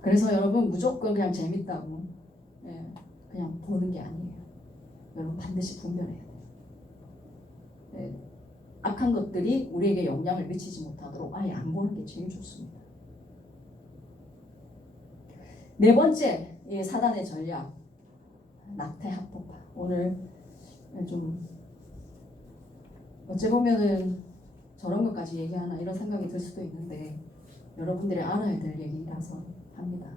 그래서 여러분 무조건 그냥 재밌다고 그냥 보는 게 아니에요. 여러분 반드시 분별해야 돼요. 악한 것들이 우리에게 영향을 미치지 못하도록 아예 안 보는 게 제일 좋습니다. 네 번째, 사단의 전략, 낙태 합법화. 오늘 좀 어찌 보면은 저런 것까지 얘기하나 이런 생각이 들 수도 있는데 여러분들이 알아야 될 얘기라서 합니다.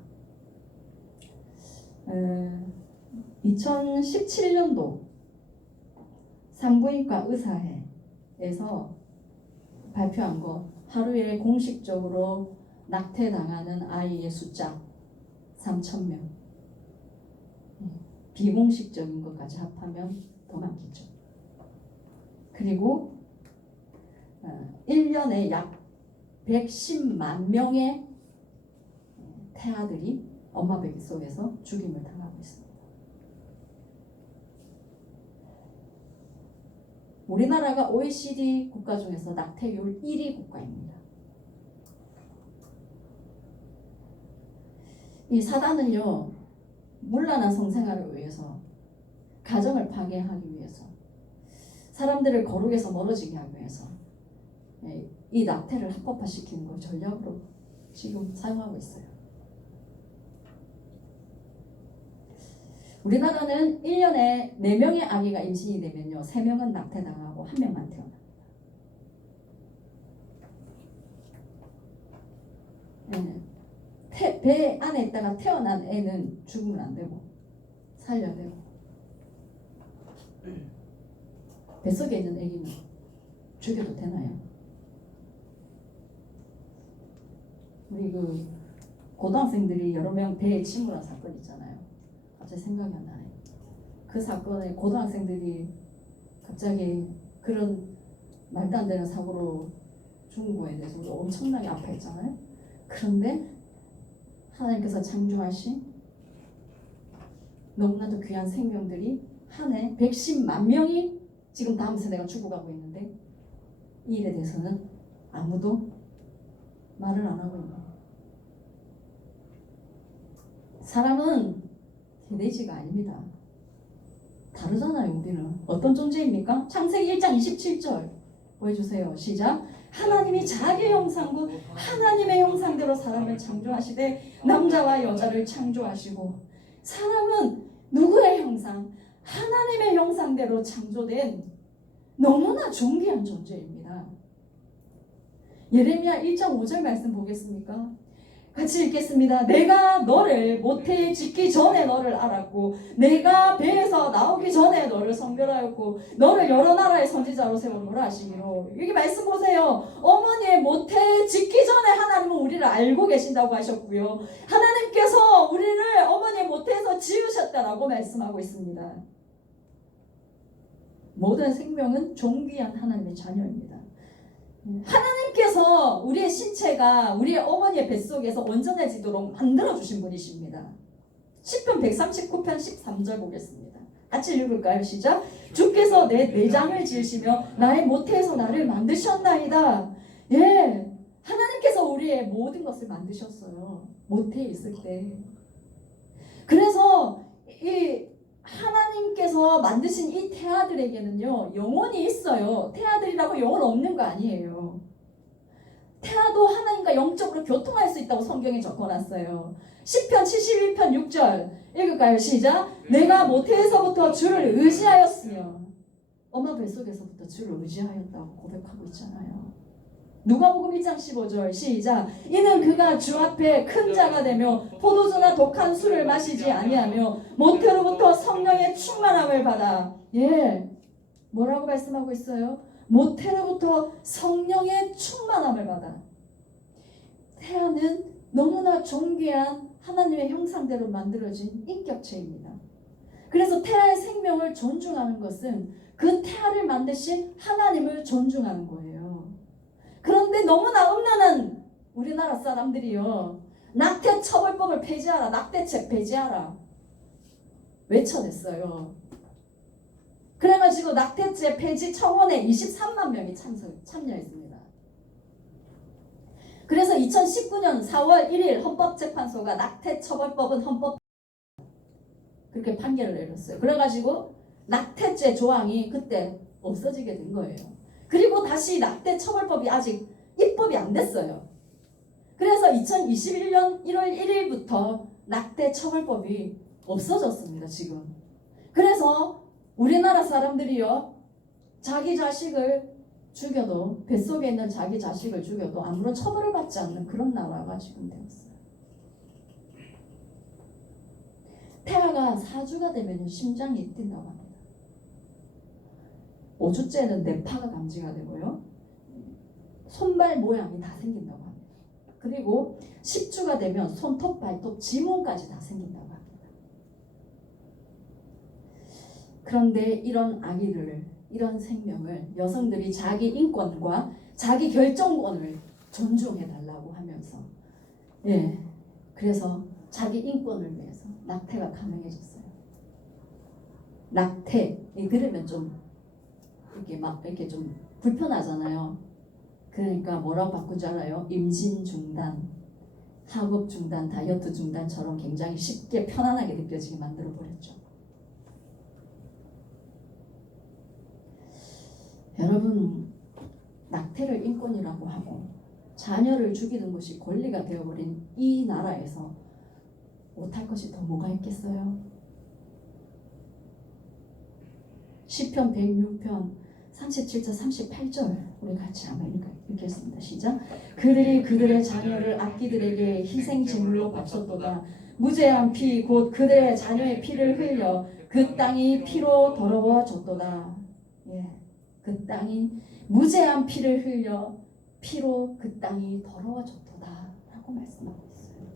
2017년도 산부인과 의사회에서 발표한 거 하루에 공식적으로 낙태당하는 아이의 숫자 3,000명, 비공식적인 것까지 합하면 더 많겠죠. 그리고 1년에 약 110만 명의 태아들이 엄마 배기 속에서 죽임을 당하고 있습니다. 우리나라가 OECD 국가 중에서 낙태율 1위 국가입니다. 이 사단은요, 문란한 성생활을 위해서, 가정을 파괴하기 위해서, 사람들을 거룩에서 멀어지게 하기 위해서 이 낙태를 합법화시키는 걸 전략으로 지금 사용하고 있어요. 우리나라는 1년에 4명의 아기가 임신이 되면요, 3명은 낙태당하고 1명만 태어납니다. 배 안에 있다가 태어난 애는 죽으면 안 되고 살려야 되고, 뱃속에 있는 애기는 죽여도 되나요? 우리 그 고등학생들이 여러 명 배에 침몰한 사건 있잖아요. 갑자기 생각이 안 나네. 그 사건에 고등학생들이 갑자기 그런 말도 안 되는 사고로 죽은 거에 대해서 엄청나게 아파했잖아요. 그런데 하나님께서 창조하신 너무나도 귀한 생명들이 한 해 110만 명이 지금 다음 세대가 죽어가고 있는데 이 일에 대해서는 아무도 말을 안 하고 있는 거예요. 사람은 개돼지가 아닙니다. 다르잖아요. 우리는 어떤 존재입니까? 창세기 1장 27절 보여주세요. 시작. 하나님이 자기의 형상과 하나님의 형상대로 사람을 창조하시되 남자와 여자를 창조하시고, 사람은 누구의 형상? 하나님의 형상대로 창조된 너무나 존귀한 존재입니다. 예레미야 1장 5절 말씀 보겠습니까? 같이 읽겠습니다. 내가 너를 모태에 짓기 전에 너를 알았고 내가 배에서 나오기 전에 너를 선별하였고 너를 여러 나라의 선지자로 세우노라 하시기로. 여기 말씀 보세요. 어머니의 모태에 짓기 전에 하나님은 우리를 알고 계신다고 하셨고요, 하나님께서 우리를 어머니의 모태에서 지으셨다라고 말씀하고 있습니다. 모든 생명은 존귀한 하나님의 자녀입니다. 하나님께서 우리의 신체가 우리의 어머니의 뱃속에서 온전해지도록 만들어주신 분이십니다. 시편 139편 13절 보겠습니다. 같이 읽을까요? 시작. 주께서 내 내장을 지으시며 나의 모태에서 나를 만드셨나이다. 예, 하나님께서 우리의 모든 것을 만드셨어요. 모태에 있을 때. 그래서 이 하나님께서 만드신 이 태아들에게는요, 영혼이 있어요. 태아들이라고 영혼 없는 거 아니에요. 태아도 하나님과 영적으로 교통할 수 있다고 성경에 적어놨어요. 시편 71편 6절 읽을까요? 시작. 내가 모태에서부터 주를 의지하였으며, 엄마 뱃속에서부터 주를 의지하였다고 고백하고 있잖아요. 누가복음 1장 15절 시작. 이는 그가 주 앞에 큰 자가 되며 포도주나 독한 술을 마시지 아니하며 모태로부터 성령의 충만함을 받아. 예, 뭐라고 말씀하고 있어요? 모태로부터 성령의 충만함을 받아. 태아는 너무나 존귀한 하나님의 형상대로 만들어진 인격체입니다. 그래서 태아의 생명을 존중하는 것은 그 태아를 만드신 하나님을 존중하는 거예요. 그런데 너무나 음란한 우리나라 사람들이요, 낙태 처벌법을 폐지하라, 낙태책 폐지하라 외쳐냈어요. 그래가지고 낙태죄 폐지 청원에 23만 명이 참여했습니다. 그래서 2019년 4월 1일 헌법재판소가 낙태 처벌법은 헌법 그렇게 판결을 내렸어요. 그래가지고 낙태죄 조항이 그때 없어지게 된 거예요. 그리고 다시 낙태 처벌법이 아직 입법이 안 됐어요. 그래서 2021년 1월 1일부터 낙태 처벌법이 없어졌습니다. 지금. 그래서 우리나라 사람들이요, 자기 자식을 죽여도, 뱃속에 있는 자기 자식을 죽여도 아무런 처벌을 받지 않는 그런 나라가 지금 되었어요. 태아가 4주가 되면 심장이 뛴다고 합니다. 5주째는 뇌파가 감지가 되고요, 손발 모양이 다 생긴다고 합니다. 그리고 10주가 되면 손톱, 발톱, 지문까지 다 생긴다고 합니다. 그런데 이런 아기를, 이런 생명을 여성들이 자기 인권과 자기 결정권을 존중해 달라고 하면서, 그래서 자기 인권을 위해서 낙태가 가능해졌어요. 낙태, 들으면 좀 이렇게 좀 불편하잖아요. 그러니까 뭐라고 바꾼 줄 알아요? 임신 중단, 학업 중단, 다이어트 중단처럼 굉장히 쉽게 편안하게 느껴지게 만들어 버렸죠. 여러분, 낙태를 인권이라고 하고 자녀를 죽이는 것이 권리가 되어버린 이 나라에서 못할 것이 더 뭐가 있겠어요? 시편 106편 37절 38절 우리 같이 한번 읽겠습니다. 시작. 그들이 그들의 자녀를 악기들에게 희생 제물로 바쳤도다. 무죄한 피 곧 그들의 자녀의 피를 흘려 그 땅이 피로 더러워졌도다. 그 땅이 무죄한 피를 흘려 피로 그 땅이 더러워졌도다 라고 말씀하고 있어요.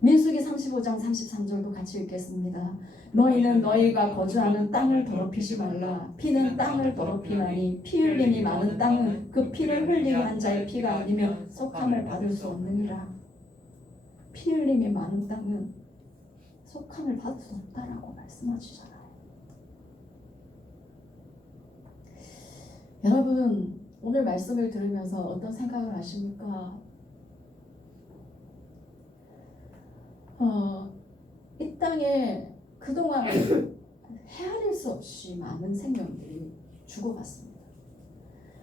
민수기 35장 33절도 같이 읽겠습니다. 너희는 너희가 거주하는 땅을 더럽히지 말라. 피는 땅을 더럽히나니 피 흘림이 많은 땅은 그 피를 흘리게 한 자의 피가 아니면 속함을 받을 수 없느니라. 피 흘림이 많은 땅은 속함을 받을 수 없다라고 말씀하시잖아요. 여러분, 오늘 말씀을 들으면서 어떤 생각을 하십니까? 이 땅에 그동안 헤아릴 수 없이 많은 생명들이 죽어갔습니다.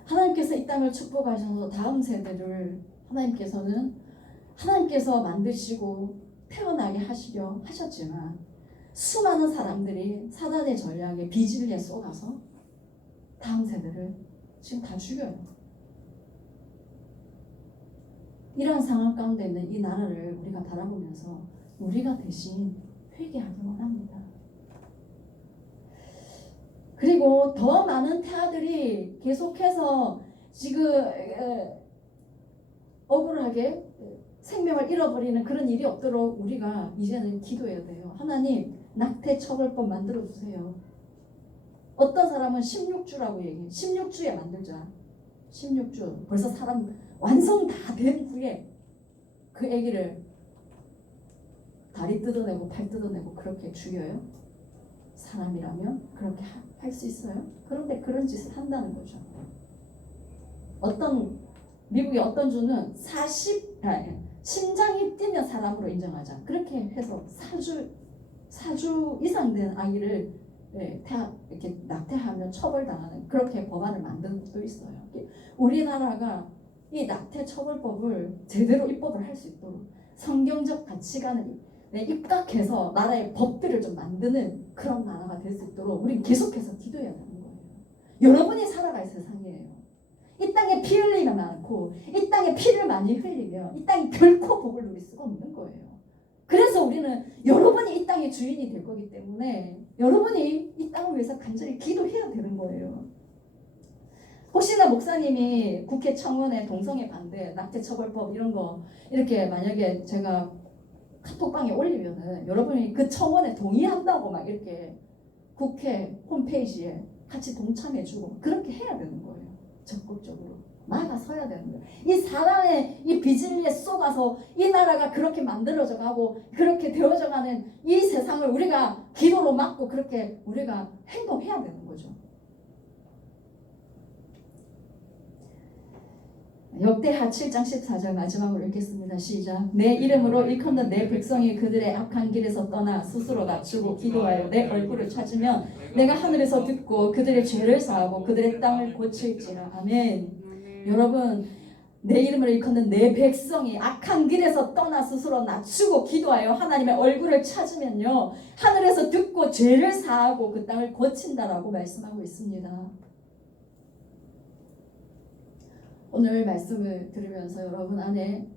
하나님께서 이 땅을 축복하셔서 다음 세대를 하나님께서 만드시고 태어나게 하시려 하셨지만 수많은 사람들이 사단의 전략에 비질리에 쏟아서 다음 세대를 지금 다 죽여요. 이러한 상황 가운데 있는 이 나라를 우리가 바라보면서 우리가 대신 회개하기 원합니다. 그리고 더 많은 태아들이 계속해서 지금 억울하게 생명을 잃어버리는 그런 일이 없도록 우리가 이제는 기도해야 돼요. 하나님, 낙태 처벌법 만들어 주세요. 어떤 사람은 16주라고 얘기해요. 16주에 만들자. 16주. 벌써 사람 완성 다 된 후에 그 아기를 다리 뜯어내고 팔 뜯어내고 그렇게 죽여요? 사람이라면 그렇게 할 수 있어요? 그런데 그런 짓을 한다는 거죠. 미국의 어떤 주는 심장이 뛰면 사람으로 인정하자. 그렇게 해서 4주 이상 된 아기를 이렇게 낙태하면 처벌당하는 그렇게 법안을 만든 것도 있어요. 우리나라가 이 낙태 처벌법을 제대로 입법을 할 수 있도록 성경적 가치관을 입각해서 나라의 법들을 좀 만드는 그런 나라가 될 수 있도록 우리 계속해서 기도해야 되는 거예요. 여러분이 살아갈 세상이에요. 이 땅에 피 흘리가 많고 이 땅에 피를 많이 흘리면 이 땅이 결코 복을 누릴 수가 없는 거예요. 그래서 우리는 여러분이 이 땅의 주인이 될 거기 때문에 여러분이 이 땅을 위해서 간절히 기도해야 되는 거예요. 혹시나 목사님이 국회 청원에 동성애 반대, 낙태 처벌법 이런 거 이렇게 만약에 제가 카톡방에 올리면은 여러분이 그 청원에 동의한다고 막 이렇게 국회 홈페이지에 같이 동참해주고 그렇게 해야 되는 거예요. 적극적으로 나가서야 되는 거예요. 이 사람의 이 비질리에 쏘가서 이 나라가 그렇게 만들어져 가고 그렇게 되어져 가는 이 세상을 우리가 기도로 막고 그렇게 우리가 행동해야 되는 거죠. 역대하 7장 14절 마지막으로 읽겠습니다. 시작. 내 이름으로 일컫는 내 백성이 그들의 악한 길에서 떠나 스스로 낮추고 기도하여 내 얼굴을 찾으면 내가 하늘에서 듣고 그들의 죄를 사하고 그들의 땅을 고칠지라. 아멘. 여러분, 내 이름을 일컫는 내 백성이 악한 길에서 떠나 스스로 낮추고 기도하여 하나님의 얼굴을 찾으면요 하늘에서 듣고 죄를 사하고 그 땅을 고친다라고 말씀하고 있습니다. 오늘 말씀을 들으면서 여러분 안에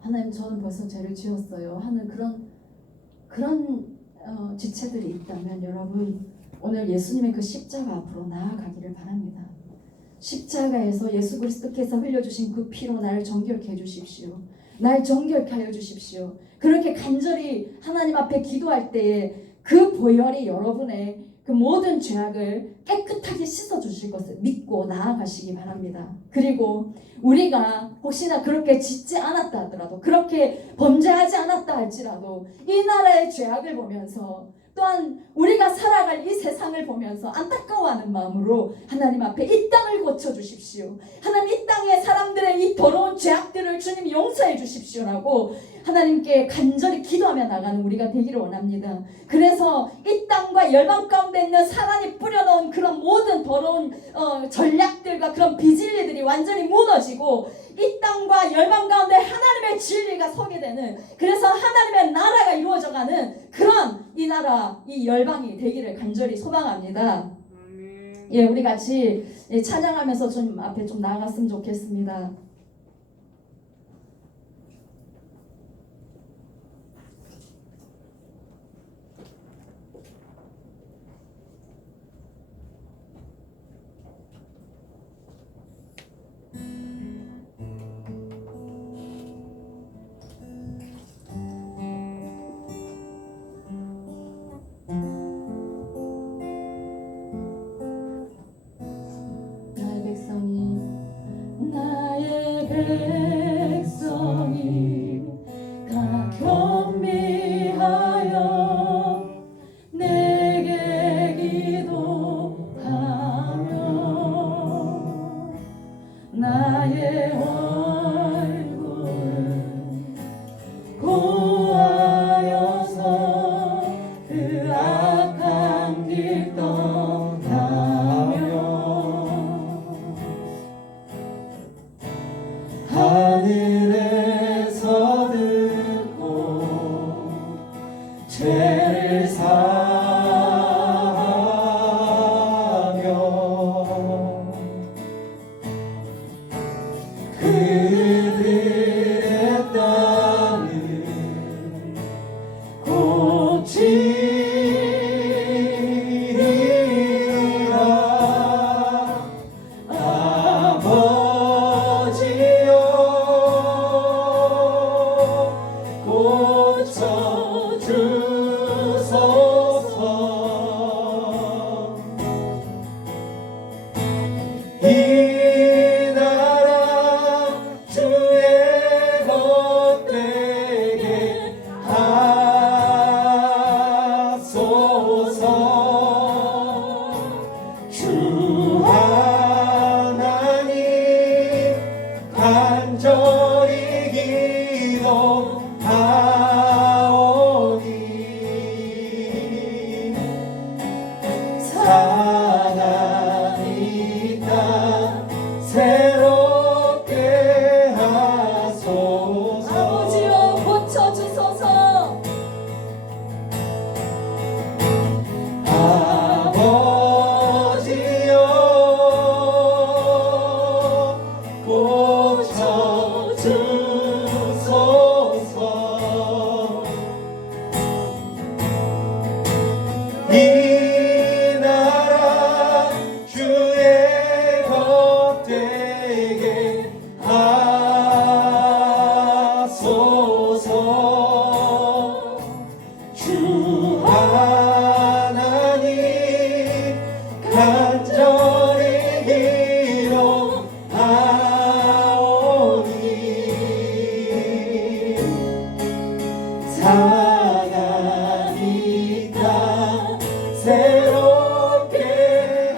하나님 저는 벌써 죄를 지었어요 하는 그런 지체들이 있다면 여러분 오늘 예수님의 그 십자가 앞으로 나아가기를 바랍니다. 십자가에서 예수 그리스도께서 흘려주신 그 피로 나를 정결케 해주십시오. 날 정결케 하여 주십시오. 그렇게 간절히 하나님 앞에 기도할 때에 그 보혈이 여러분의 그 모든 죄악을 깨끗하게 씻어주실 것을 믿고 나아가시기 바랍니다. 그리고 우리가 혹시나 그렇게 짓지 않았다 하더라도 그렇게 범죄하지 않았다 할지라도 이 나라의 죄악을 보면서 또한 우리가 살아갈 이 세상을 보면서 안타까워하는 마음으로 하나님 앞에 이 땅을 고쳐주십시오. 하나님 이 땅의 사람들의 이 더러운 죄악들을 주님 용서해 주십시오라고 하나님께 간절히 기도하며 나가는 우리가 되기를 원합니다. 그래서 이 땅과 열방 가운데 있는 사단이 뿌려놓은 그런 모든 더러운 전략들과 그런 비진리들이 완전히 무너지고 이 땅과 열방 가운데 하나님의 진리가 서게 되는 그래서 하나님의 나라가 이루어져가는 그런 이 나라 이 열방이 되기를 간절히 소망합니다. 예, 우리 같이 찬양하면서 좀 앞에 좀 나아갔으면 좋겠습니다. 나의 백성이 다 겸비하여 내게 기도하며 나의 얼굴을 고하여서 그 악한 길 떠나며 하늘에서 듣고 죄를 사하며 그들의 땅을 고치리라. 아버지여 고쳐주소서. 이 나라 주의 것되게 하소서. 주 하나님 간절히 기도하오니 사랑이 땅 새롭게 하소서. 아버지여 고쳐주소서. 아버지여 고쳐주소서. 이 나라 주의 것되게 하소서. 주 하나님 간절히 기도하오니 사랑이 땅 새롭게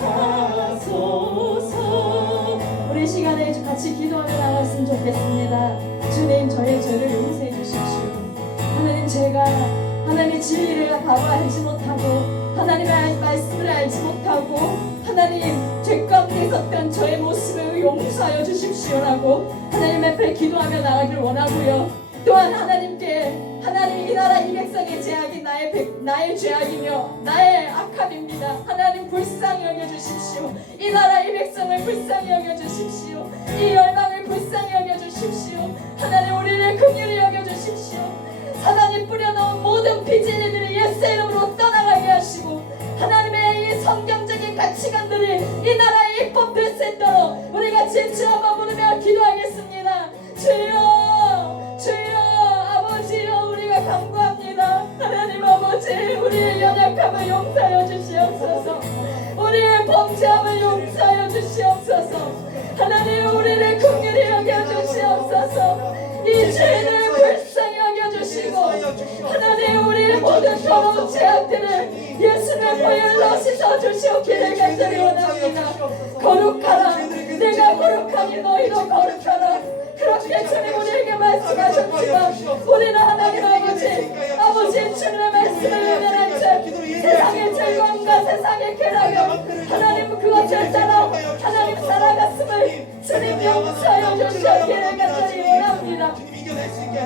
하소서. 우리 시간에 같이 기도하며 나갔으면 좋겠습니다. 주님 저의 죄를 용서해 주십시오. 하나님 제가 하나님의 진리를 바로 알지 못하고 하나님의 말씀을 알지 못하고 하나님 죄 가운데 있었던 저의 모습을 용서하여 주십시오라고 하나님 앞에 기도하며 나가길 원하고요. 또한 하나님께 하나님 이 나라 이 백성의 죄악이 나의 죄악이며 나의 악함입니다. 하나님 불쌍히 여겨주십시오. 이 나라 이 백성을 불쌍히 여겨주십시오. 이 열방을 불쌍히 여겨주십시오. 하나님 우리를 긍휼히 여겨주십시오. 사단이 뿌려놓은 모든 비진리들이 예수 이름으로 떠나가게 하시고 하나님의 이 성경적인 가치관들이 이 나라의 입법될 수 있도록 우리 같이 주 한번 부르며 기도하겠습니다. 주여 주여 아버지여 우리가 간구합니다. 하나님 아버지 우리의 연약함을 용서하여 주시옵소서. 우리의 범죄함을 용서하여 주시옵소서. 하나님 우리를 긍휼히 여겨주시옵소서. 이 죄를 불쌍히 여겨주시고 하나님 우리의 모든 더러운 죄악들을 예수의 보혈로 씻어주시옵기를 간절히 원합니다. 거룩하라 내가 거룩하니 너희도 거룩하라. 그렇게 주님 우리에게 말씀하셨지만 우리는 하나님 아버지 주님의 말씀을 외면한 채 세상의 즐거움과 세상의 쾌락을 하나님 그것을 따라 하나님 살아갔음을 주님 용서하여 주시옵기를 간절히 원합니다.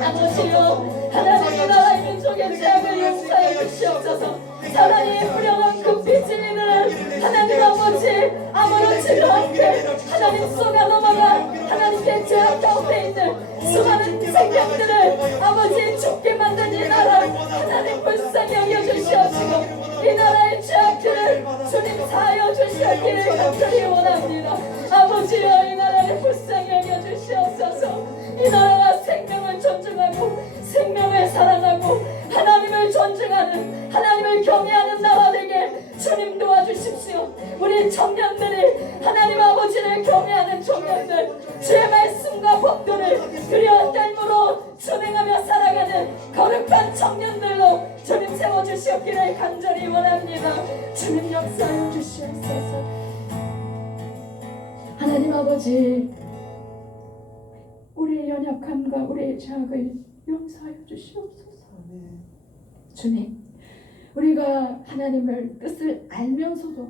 아버지요 하나님 이 나라의 민족의 죄악을 용서하여 주시옵소서. 사단이 뿌려놓은 그 비진리들을 하나님 아버지 아무렇지도 않게 하나님 쏘가 넘어가 하나님께 죄악 가운데 있는 수많은 생명들을 아버지 죽게 만든 이 나라 하나님 불쌍히 여겨주시옵시고 이 나라의 죄악들을 주님 사하여 주시옵기를 간절히 원합니다. 아버지여 이 나라를 불쌍히 여겨주시옵소서. 이 나라가 생명을 존중하고 생명을 사랑하고 하나님을 존중하는 하나님을 경외하는 나라 되게 주님 도와주십시오. 우리 청년들이 하나님 아버지를 경외하는 청년들 주의 말씀과 법도를 그리워 뗄므로 준행하며 살아가는 거룩한 청년들로 주님 세워주시옵기를 간절히 원합니다. 주님 역사하여 주시옵소서. 하나님 아버지 우리의 연약함과 우리의 죄악을 용서하여 주시옵소서. 주님 우리가 하나님의 뜻을 알면서도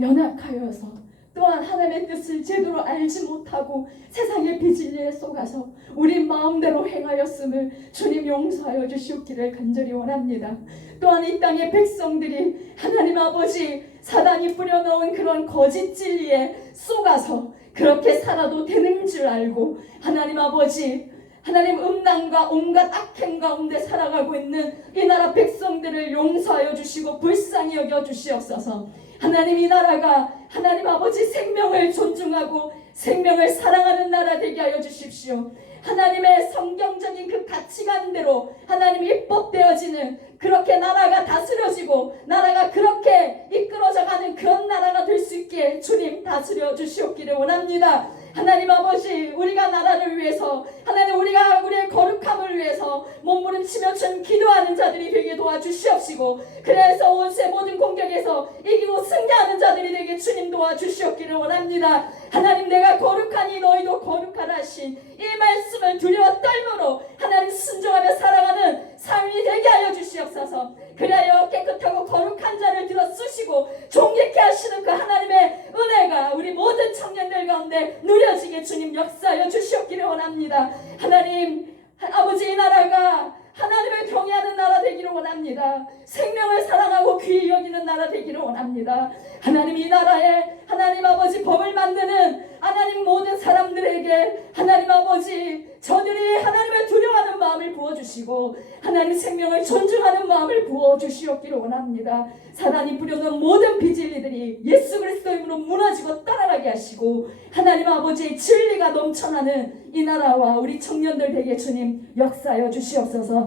연약하여서 또한 하나님의 뜻을 제대로 알지 못하고 세상의 비진리에 속아서 우리 마음대로 행하였음을 주님 용서하여 주시옵기를 간절히 원합니다. 또한 이 땅의 백성들이 하나님 아버지 사단이 뿌려놓은 그런 거짓 진리에 속아서 그렇게 살아도 되는 줄 알고 하나님 아버지 하나님 음란과 온갖 악행 가운데 살아가고 있는 이 나라 백성들을 용서하여 주시고 불쌍히 여겨 주시옵소서. 하나님 이 나라가 하나님 아버지 생명을 존중하고 생명을 사랑하는 나라 되게 하여 주십시오. 하나님의 성경적인 그 가치관대로 하나님 입법되어지는 그렇게 나라가 다스려지고 나라가 그렇게 이끌어져가는 그런 나라가 될 수 있게 주님 다스려 주시옵기를 원합니다. 하나님 아버지 우리가 나라를 위해서 하나님 우리가 우리의 거룩함을 위해서 몸부림치며 준 기도하는 자들이 되게 도와주시옵시고 그래서 온세 모든 공격에서 이기고 승리하는 자들이 되게 주님 도와주시옵기를 원합니다. 하나님 내가 거룩하니 너희도 거룩하라 하신 이 말씀을 두려워 떨므로 하나님 순종하며 살아가는 삶이 되게 하여 주시옵소서. 그리하여 깨끗하고 거룩한 자를 들어 쓰시고 존귀케 하시는 그 하나님의 은혜가 우리 모든 청년들 가운데 누려지게 주님 역사하여 주시옵기를 원합니다. 하나님 아버지 이 나라가 하나님을 경외하는 나라 되기를 원합니다. 생명을 사랑하고 귀히 여기는 나라 되기를 원합니다. 하나님 이 나라에 하나님 아버지 법을 만드는 하나님 모든 사람들에게 하나님 아버지 저들이 하나님을 두려워하는 마음을 부어주시고 하나님 생명을 존중하는 마음을 부어주시옵기를 원합니다. 사단이 부려놓은 모든 비진리들이 예수 그리스도의 이름으로 무너지고 따라가게 하시고 하나님 아버지의 진리가 넘쳐나는 이 나라와 우리 청년들 되게 주님 역사하여 주시옵소서.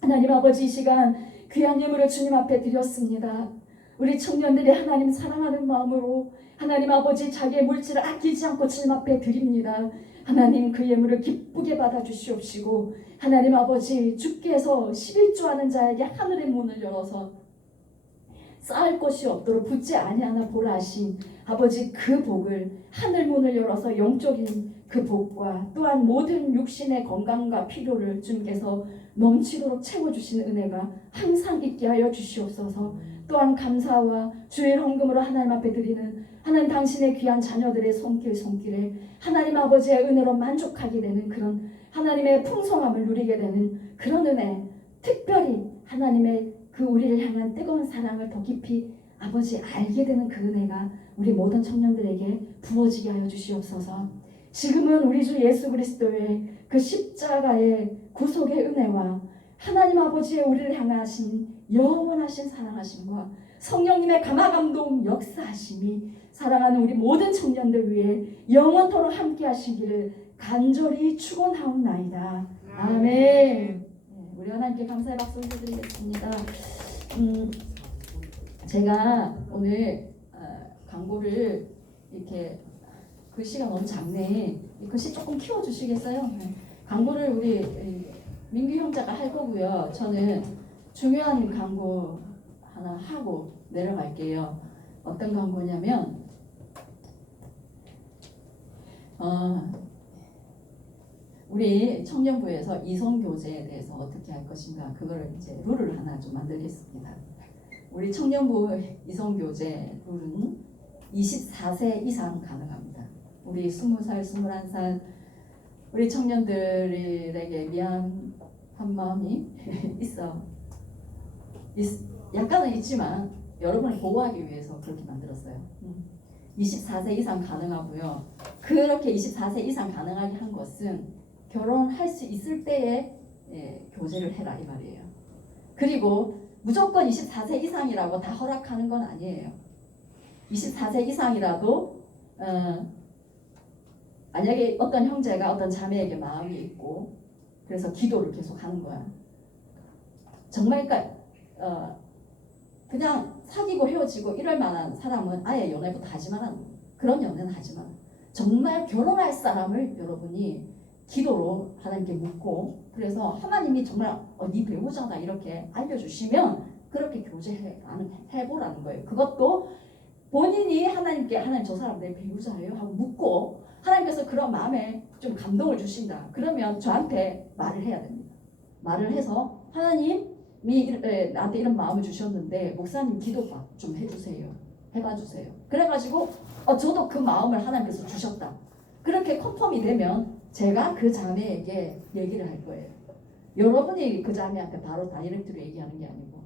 하나님 아버지 이 시간 귀한 예물을 주님 앞에 드렸습니다. 우리 청년들이 하나님 사랑하는 마음으로 하나님 아버지 자기의 물질을 아끼지 않고 주님 앞에 드립니다. 하나님 그 예물을 기쁘게 받아주시옵시고 하나님 아버지 주께서 11조 하는 자에게 하늘의 문을 열어서 쌓을 것이 없도록 붙지 아니하나 보라 하신 아버지 그 복을 하늘 문을 열어서 영적인 그 복과 또한 모든 육신의 건강과 필요를 주님께서 넘치도록 채워주시는 은혜가 항상 있게 하여 주시옵소서. 또한 감사와 주의 헌금으로 하나님 앞에 드리는 하나님 당신의 귀한 자녀들의 손길에 하나님 아버지의 은혜로 만족하게 되는 그런 하나님의 풍성함을 누리게 되는 그런 은혜, 특별히 하나님의 그 우리를 향한 뜨거운 사랑을 더 깊이 아버지 알게 되는 그 은혜가 우리 모든 청년들에게 부어지게 하여 주시옵소서. 지금은 우리 주 예수 그리스도의 그 십자가의 구속의 은혜와 하나님 아버지의 우리를 향하신 영원하신 사랑하심과 성령님의 감화감동 역사하심이 사랑하는 우리 모든 청년들 위해 영원토록 함께 하시기를 간절히 축원하옵나이다. 아멘. 우리 하나님께 감사의 박수 드리겠습니다. 제가 오늘 광고를 이렇게 글씨가 너무 작네. 이 글씨 조금 키워주시겠어요? 광고를 우리 민규 형제가 할 거고요. 저는 중요한 광고 하나 하고 내려갈게요. 어떤 광고냐면 우리 청년부에서 이성교제에 대해서 어떻게 할 것인가 그거를 이제 룰을 하나 좀 만들겠습니다. 우리 청년부 이성교제 룰은 24세 이상 가능합니다. 우리 20살, 21살 우리 청년들에게 미안한 마음이 약간은 있지만 여러분을 보호하기 위해서 그렇게 만들었어요. 24세 이상 가능하고요. 그렇게 24세 이상 가능하게 한 것은 결혼할 수 있을 때에 교제를 해라 이 말이에요. 그리고 무조건 24세 이상이라고 다 허락하는 건 아니에요. 24세 이상이라도 만약에 어떤 형제가 어떤 자매에게 마음이 있고 그래서 기도를 계속 하는 거야. 정말 그러니까 그냥 사귀고 헤어지고 이럴 만한 사람은 아예 연애부터 하지 마라. 그런 연애는 하지 마라. 정말 결혼할 사람을 여러분이 기도로 하나님께 묻고 그래서 하나님이 정말 네 배우자다 이렇게 알려주시면 그렇게 교제해보라는 거예요. 그것도 본인이 하나님께 하나님 저 사람 내 배우자예요 하고 묻고 하나님께서 그런 마음에 좀 감동을 주신다. 그러면 저한테 말을 해야 됩니다. 말을 해서 하나님이 나한테 이런 마음을 주셨는데 목사님 기도 좀 해주세요. 해봐 주세요. 그래가지고 저도 그 마음을 하나님께서 주셨다. 그렇게 컨펌이 되면 제가 그 자매에게 얘기를 할 거예요. 여러분이 그 자매한테 바로 다이렉트로 얘기하는 게 아니고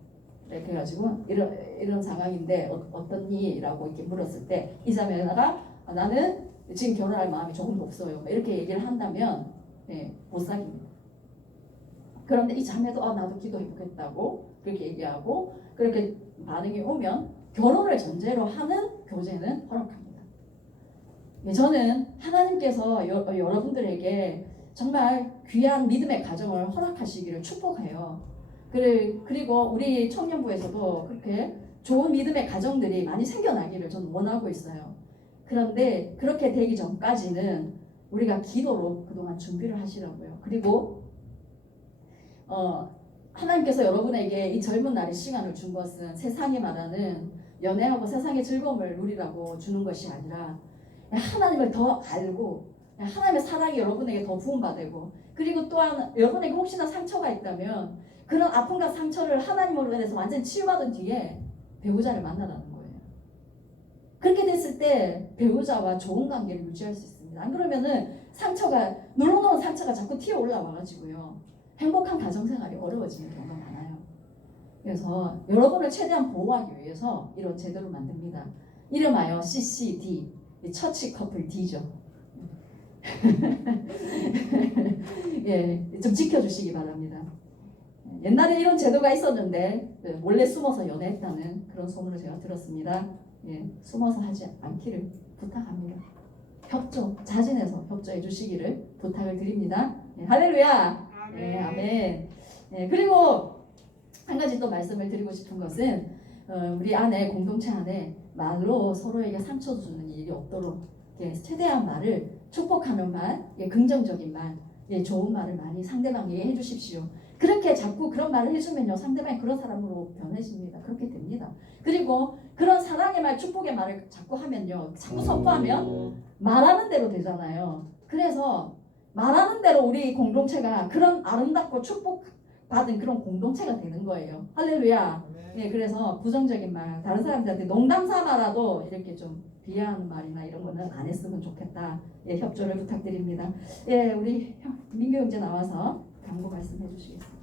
그래가지고 이런 상황인데 어떻니? 라고 이렇게 물었을 때 이 자매가 나는 지금 결혼할 마음이 조금도 없어요. 이렇게 얘기를 한다면 못 사깁니다. 그런데 이 자매도 나도 기도해보겠다고 그렇게 얘기하고 그렇게 반응이 오면 결혼을 전제로 하는 교제는 허락합니다. 저는 하나님께서 여러분들에게 정말 귀한 믿음의 가정을 허락하시기를 축복해요. 그리고 우리 청년부에서도 그렇게 좋은 믿음의 가정들이 많이 생겨나기를 저는 원하고 있어요. 그런데 그렇게 되기 전까지는 우리가 기도로 그동안 준비를 하시라고요. 그리고 하나님께서 여러분에게 이 젊은 날의 시간을 준 것은 세상이 말하는 연애하고 세상의 즐거움을 누리라고 주는 것이 아니라 하나님을 더 알고 하나님의 사랑이 여러분에게 더 부음받고 그리고 또한 여러분에게 혹시나 상처가 있다면 그런 아픔과 상처를 하나님으로 인해서 완전히 치유받은 뒤에 배우자를 만나라는 거예요. 그렇게 됐을 때 배우자와 좋은 관계를 유지할 수 있습니다. 안 그러면은 눌러놓은 상처가 자꾸 튀어 올라와가지고요. 행복한 가정생활이 어려워지는 경우가 많아요. 그래서 여러분을 최대한 보호하기 위해서 이런 제도를 만듭니다. 이름하여 CCD, 처치 커플 D죠. 예, 좀 지켜주시기 바랍니다. 옛날에 이런 제도가 있었는데 몰래 숨어서 연애했다는 그런 소문을 제가 들었습니다. 예, 숨어서 하지 않기를 부탁합니다. 자진해서 협조해 주시기를 부탁을 드립니다. 예, 할렐루야. 예, 아멘. 예, 그리고 한 가지 또 말씀을 드리고 싶은 것은 우리 안에 공동체 안에 말로 서로에게 상처 주는 일이 없도록 최대한 말을 축복하는 말, 긍정적인 말, 좋은 말을 많이 상대방에게 해주십시오. 그렇게 자꾸 그런 말을 해주면요 상대방이 그런 사람으로 변해집니다. 그렇게 됩니다. 그리고 그런 사랑의 말, 축복의 말을 자꾸 하면요 자꾸 선포하면 말하는 대로 되잖아요. 그래서 말하는 대로 우리 공동체가 그런 아름답고 받은 그런 공동체가 되는 거예요. 할렐루야. 예, 그래서 부정적인 말, 다른 사람들한테 농담 삼아라도 이렇게 좀 비하하는 말이나 이런 거는 안 했으면 좋겠다. 예, 협조를 부탁드립니다. 예, 우리 민규 형제 나와서 광고 말씀해 주시겠습니다.